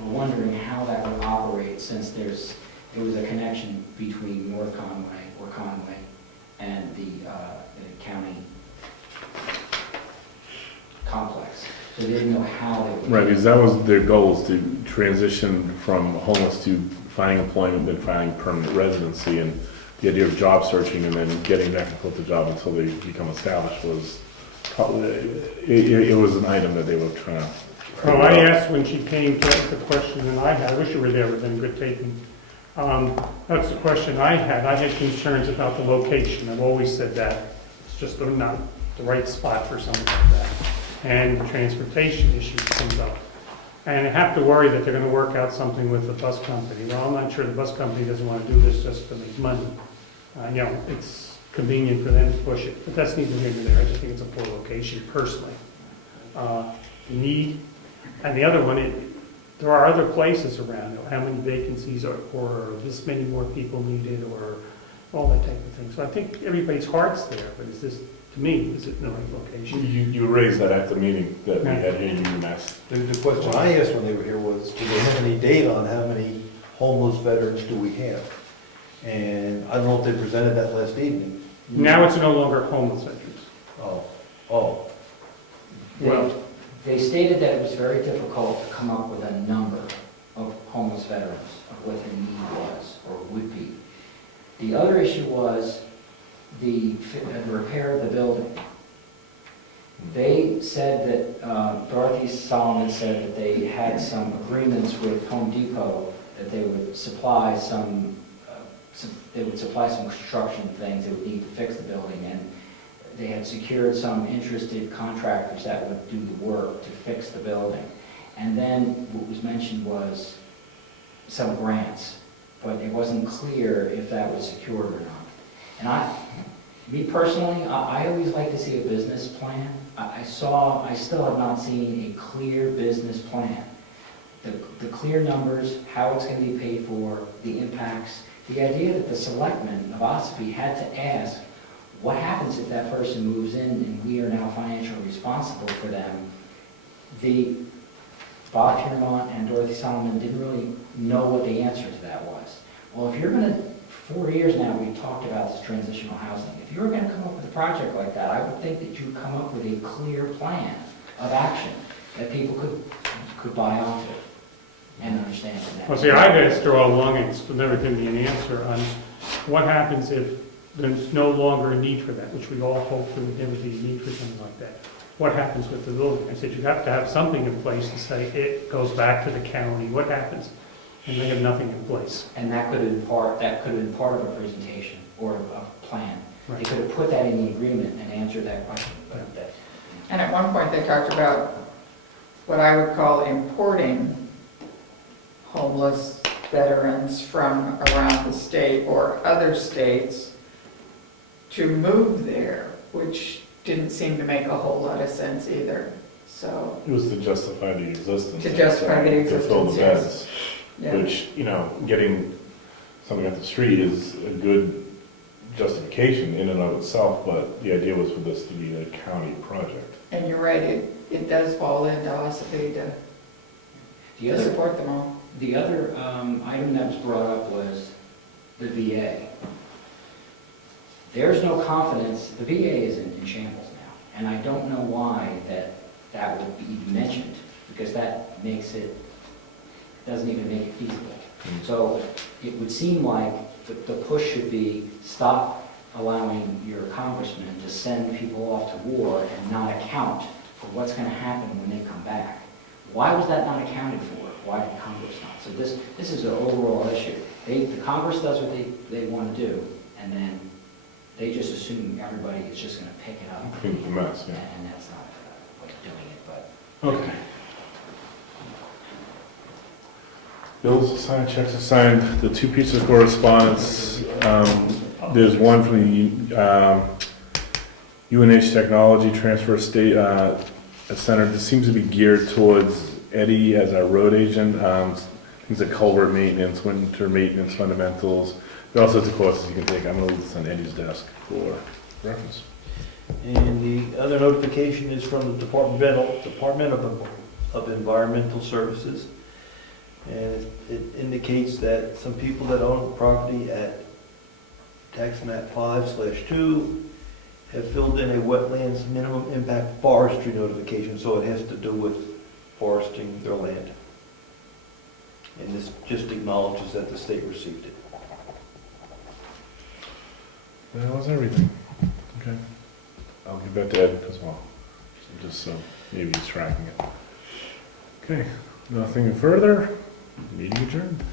were wondering how that would operate since there was a connection between North Conway or Conway and the county complex. So they didn't know how they would. Right, because that was their goal, is to transition from homeless to finding employment, then finding permanent residency, and the idea of job searching and then getting back and forth to job until they become established was probably, it was an item that they were trying to. Well, I asked when she came to the question that I had, I wish you were there, it would have been good taping. That's the question I had. I had concerns about the location. I've always said that. It's just not the right spot for something like that. And the transportation issue comes up. And I have to worry that they're going to work out something with the bus company. Well, I'm not sure the bus company doesn't want to do this just to make money. It's convenient for them to push it, but that's neither here nor there. I just think it's a poor location personally. Need, and the other one, there are other places around, how many vacancies or this many more people needed, or all that type of thing. So I think everybody's heart's there, but it's just to me, is it the right location? You raised that at the meeting that we had here, you asked. The question I asked when they were here was, do they have any data on how many homeless veterans do we have? And I don't know if they presented that last evening. Now it's no longer homeless veterans. Oh. They stated that it was very difficult to come up with a number of homeless veterans, of what the need was or would be. The other issue was the repair of the building. They said that, Dorothy Solomon said that they had some agreements with Home Depot that they would supply some construction things they would need to fix the building, and they had secured some interested contractors that would do the work to fix the building. And then what was mentioned was some grants, but it wasn't clear if that was secured or not. And me personally, I always like to see a business plan. I still have not seen a clear business plan. The clear numbers, how it's going to be paid for, the impacts, the idea that the selectmen of OSFI had to ask, what happens if that person moves in and we are now financially responsible for them? Bob Piermont and Dorothy Solomon didn't really know what the answer to that was. Well, if you're going to, 4 years now we've talked about this transitional housing. If you were going to come up with a project like that, I would think that you'd come up with a clear plan of action that people could buy onto and understand. Well, see, I've asked her all along, and it's never given me an answer on what happens if there's no longer a need for that, which we all hope there would never be a need for something like that. What happens with the building? I said, you have to have something in place to say it goes back to the county. What happens? And they have nothing in place. And that could have been part of a presentation or a plan. Right. They could have put that in the agreement and answered that question. But that, And at one point, they talked about what I would call importing homeless veterans from around the state or other states to move there, which didn't seem to make a whole lot of sense either, so. It was to justify the existence. To justify the To fill the existence, beds, Yeah. which, getting something at the street is a good justification in and of itself, but the idea was for this to be a county project. And you're right, it does fall into OSFI to support them all. The other item that was brought up was the VA. There's no confidence, the VA is in shambles now, and I don't know why that would be even mentioned, because that doesn't even make it feasible. So it would seem like the push should be stop allowing your congressman to send people off to war and not account for what's going to happen when they come back. Why was that not accounted for? Why did Congress not? So this is an overall issue. The Congress does what they want to do, and then they just assume everybody is just going to pick it up. Clean up the mess, yeah. And that's not a way of doing it, but. Okay. Bills assigned, checks assigned, the two pieces of correspondence, there's one from the UNH Technology Transfer State Center. This seems to be geared towards Eddie as our road agent. Things like culvert maintenance, winter maintenance fundamentals. There are all sorts of courses you can take. I'm going to leave this on Eddie's desk for reference. And the other notification is from the Department of Environmental Services. And it indicates that some people that own property at tax map 5/2 have filled in a wetlands minimum impact forestry notification, so it has to do with foresting their land. And this just acknowledges that the state received it. That was everything. Okay. I'll give that to Ed as well, just so maybe he's tracking it. Okay, nothing further. Meeting adjourned.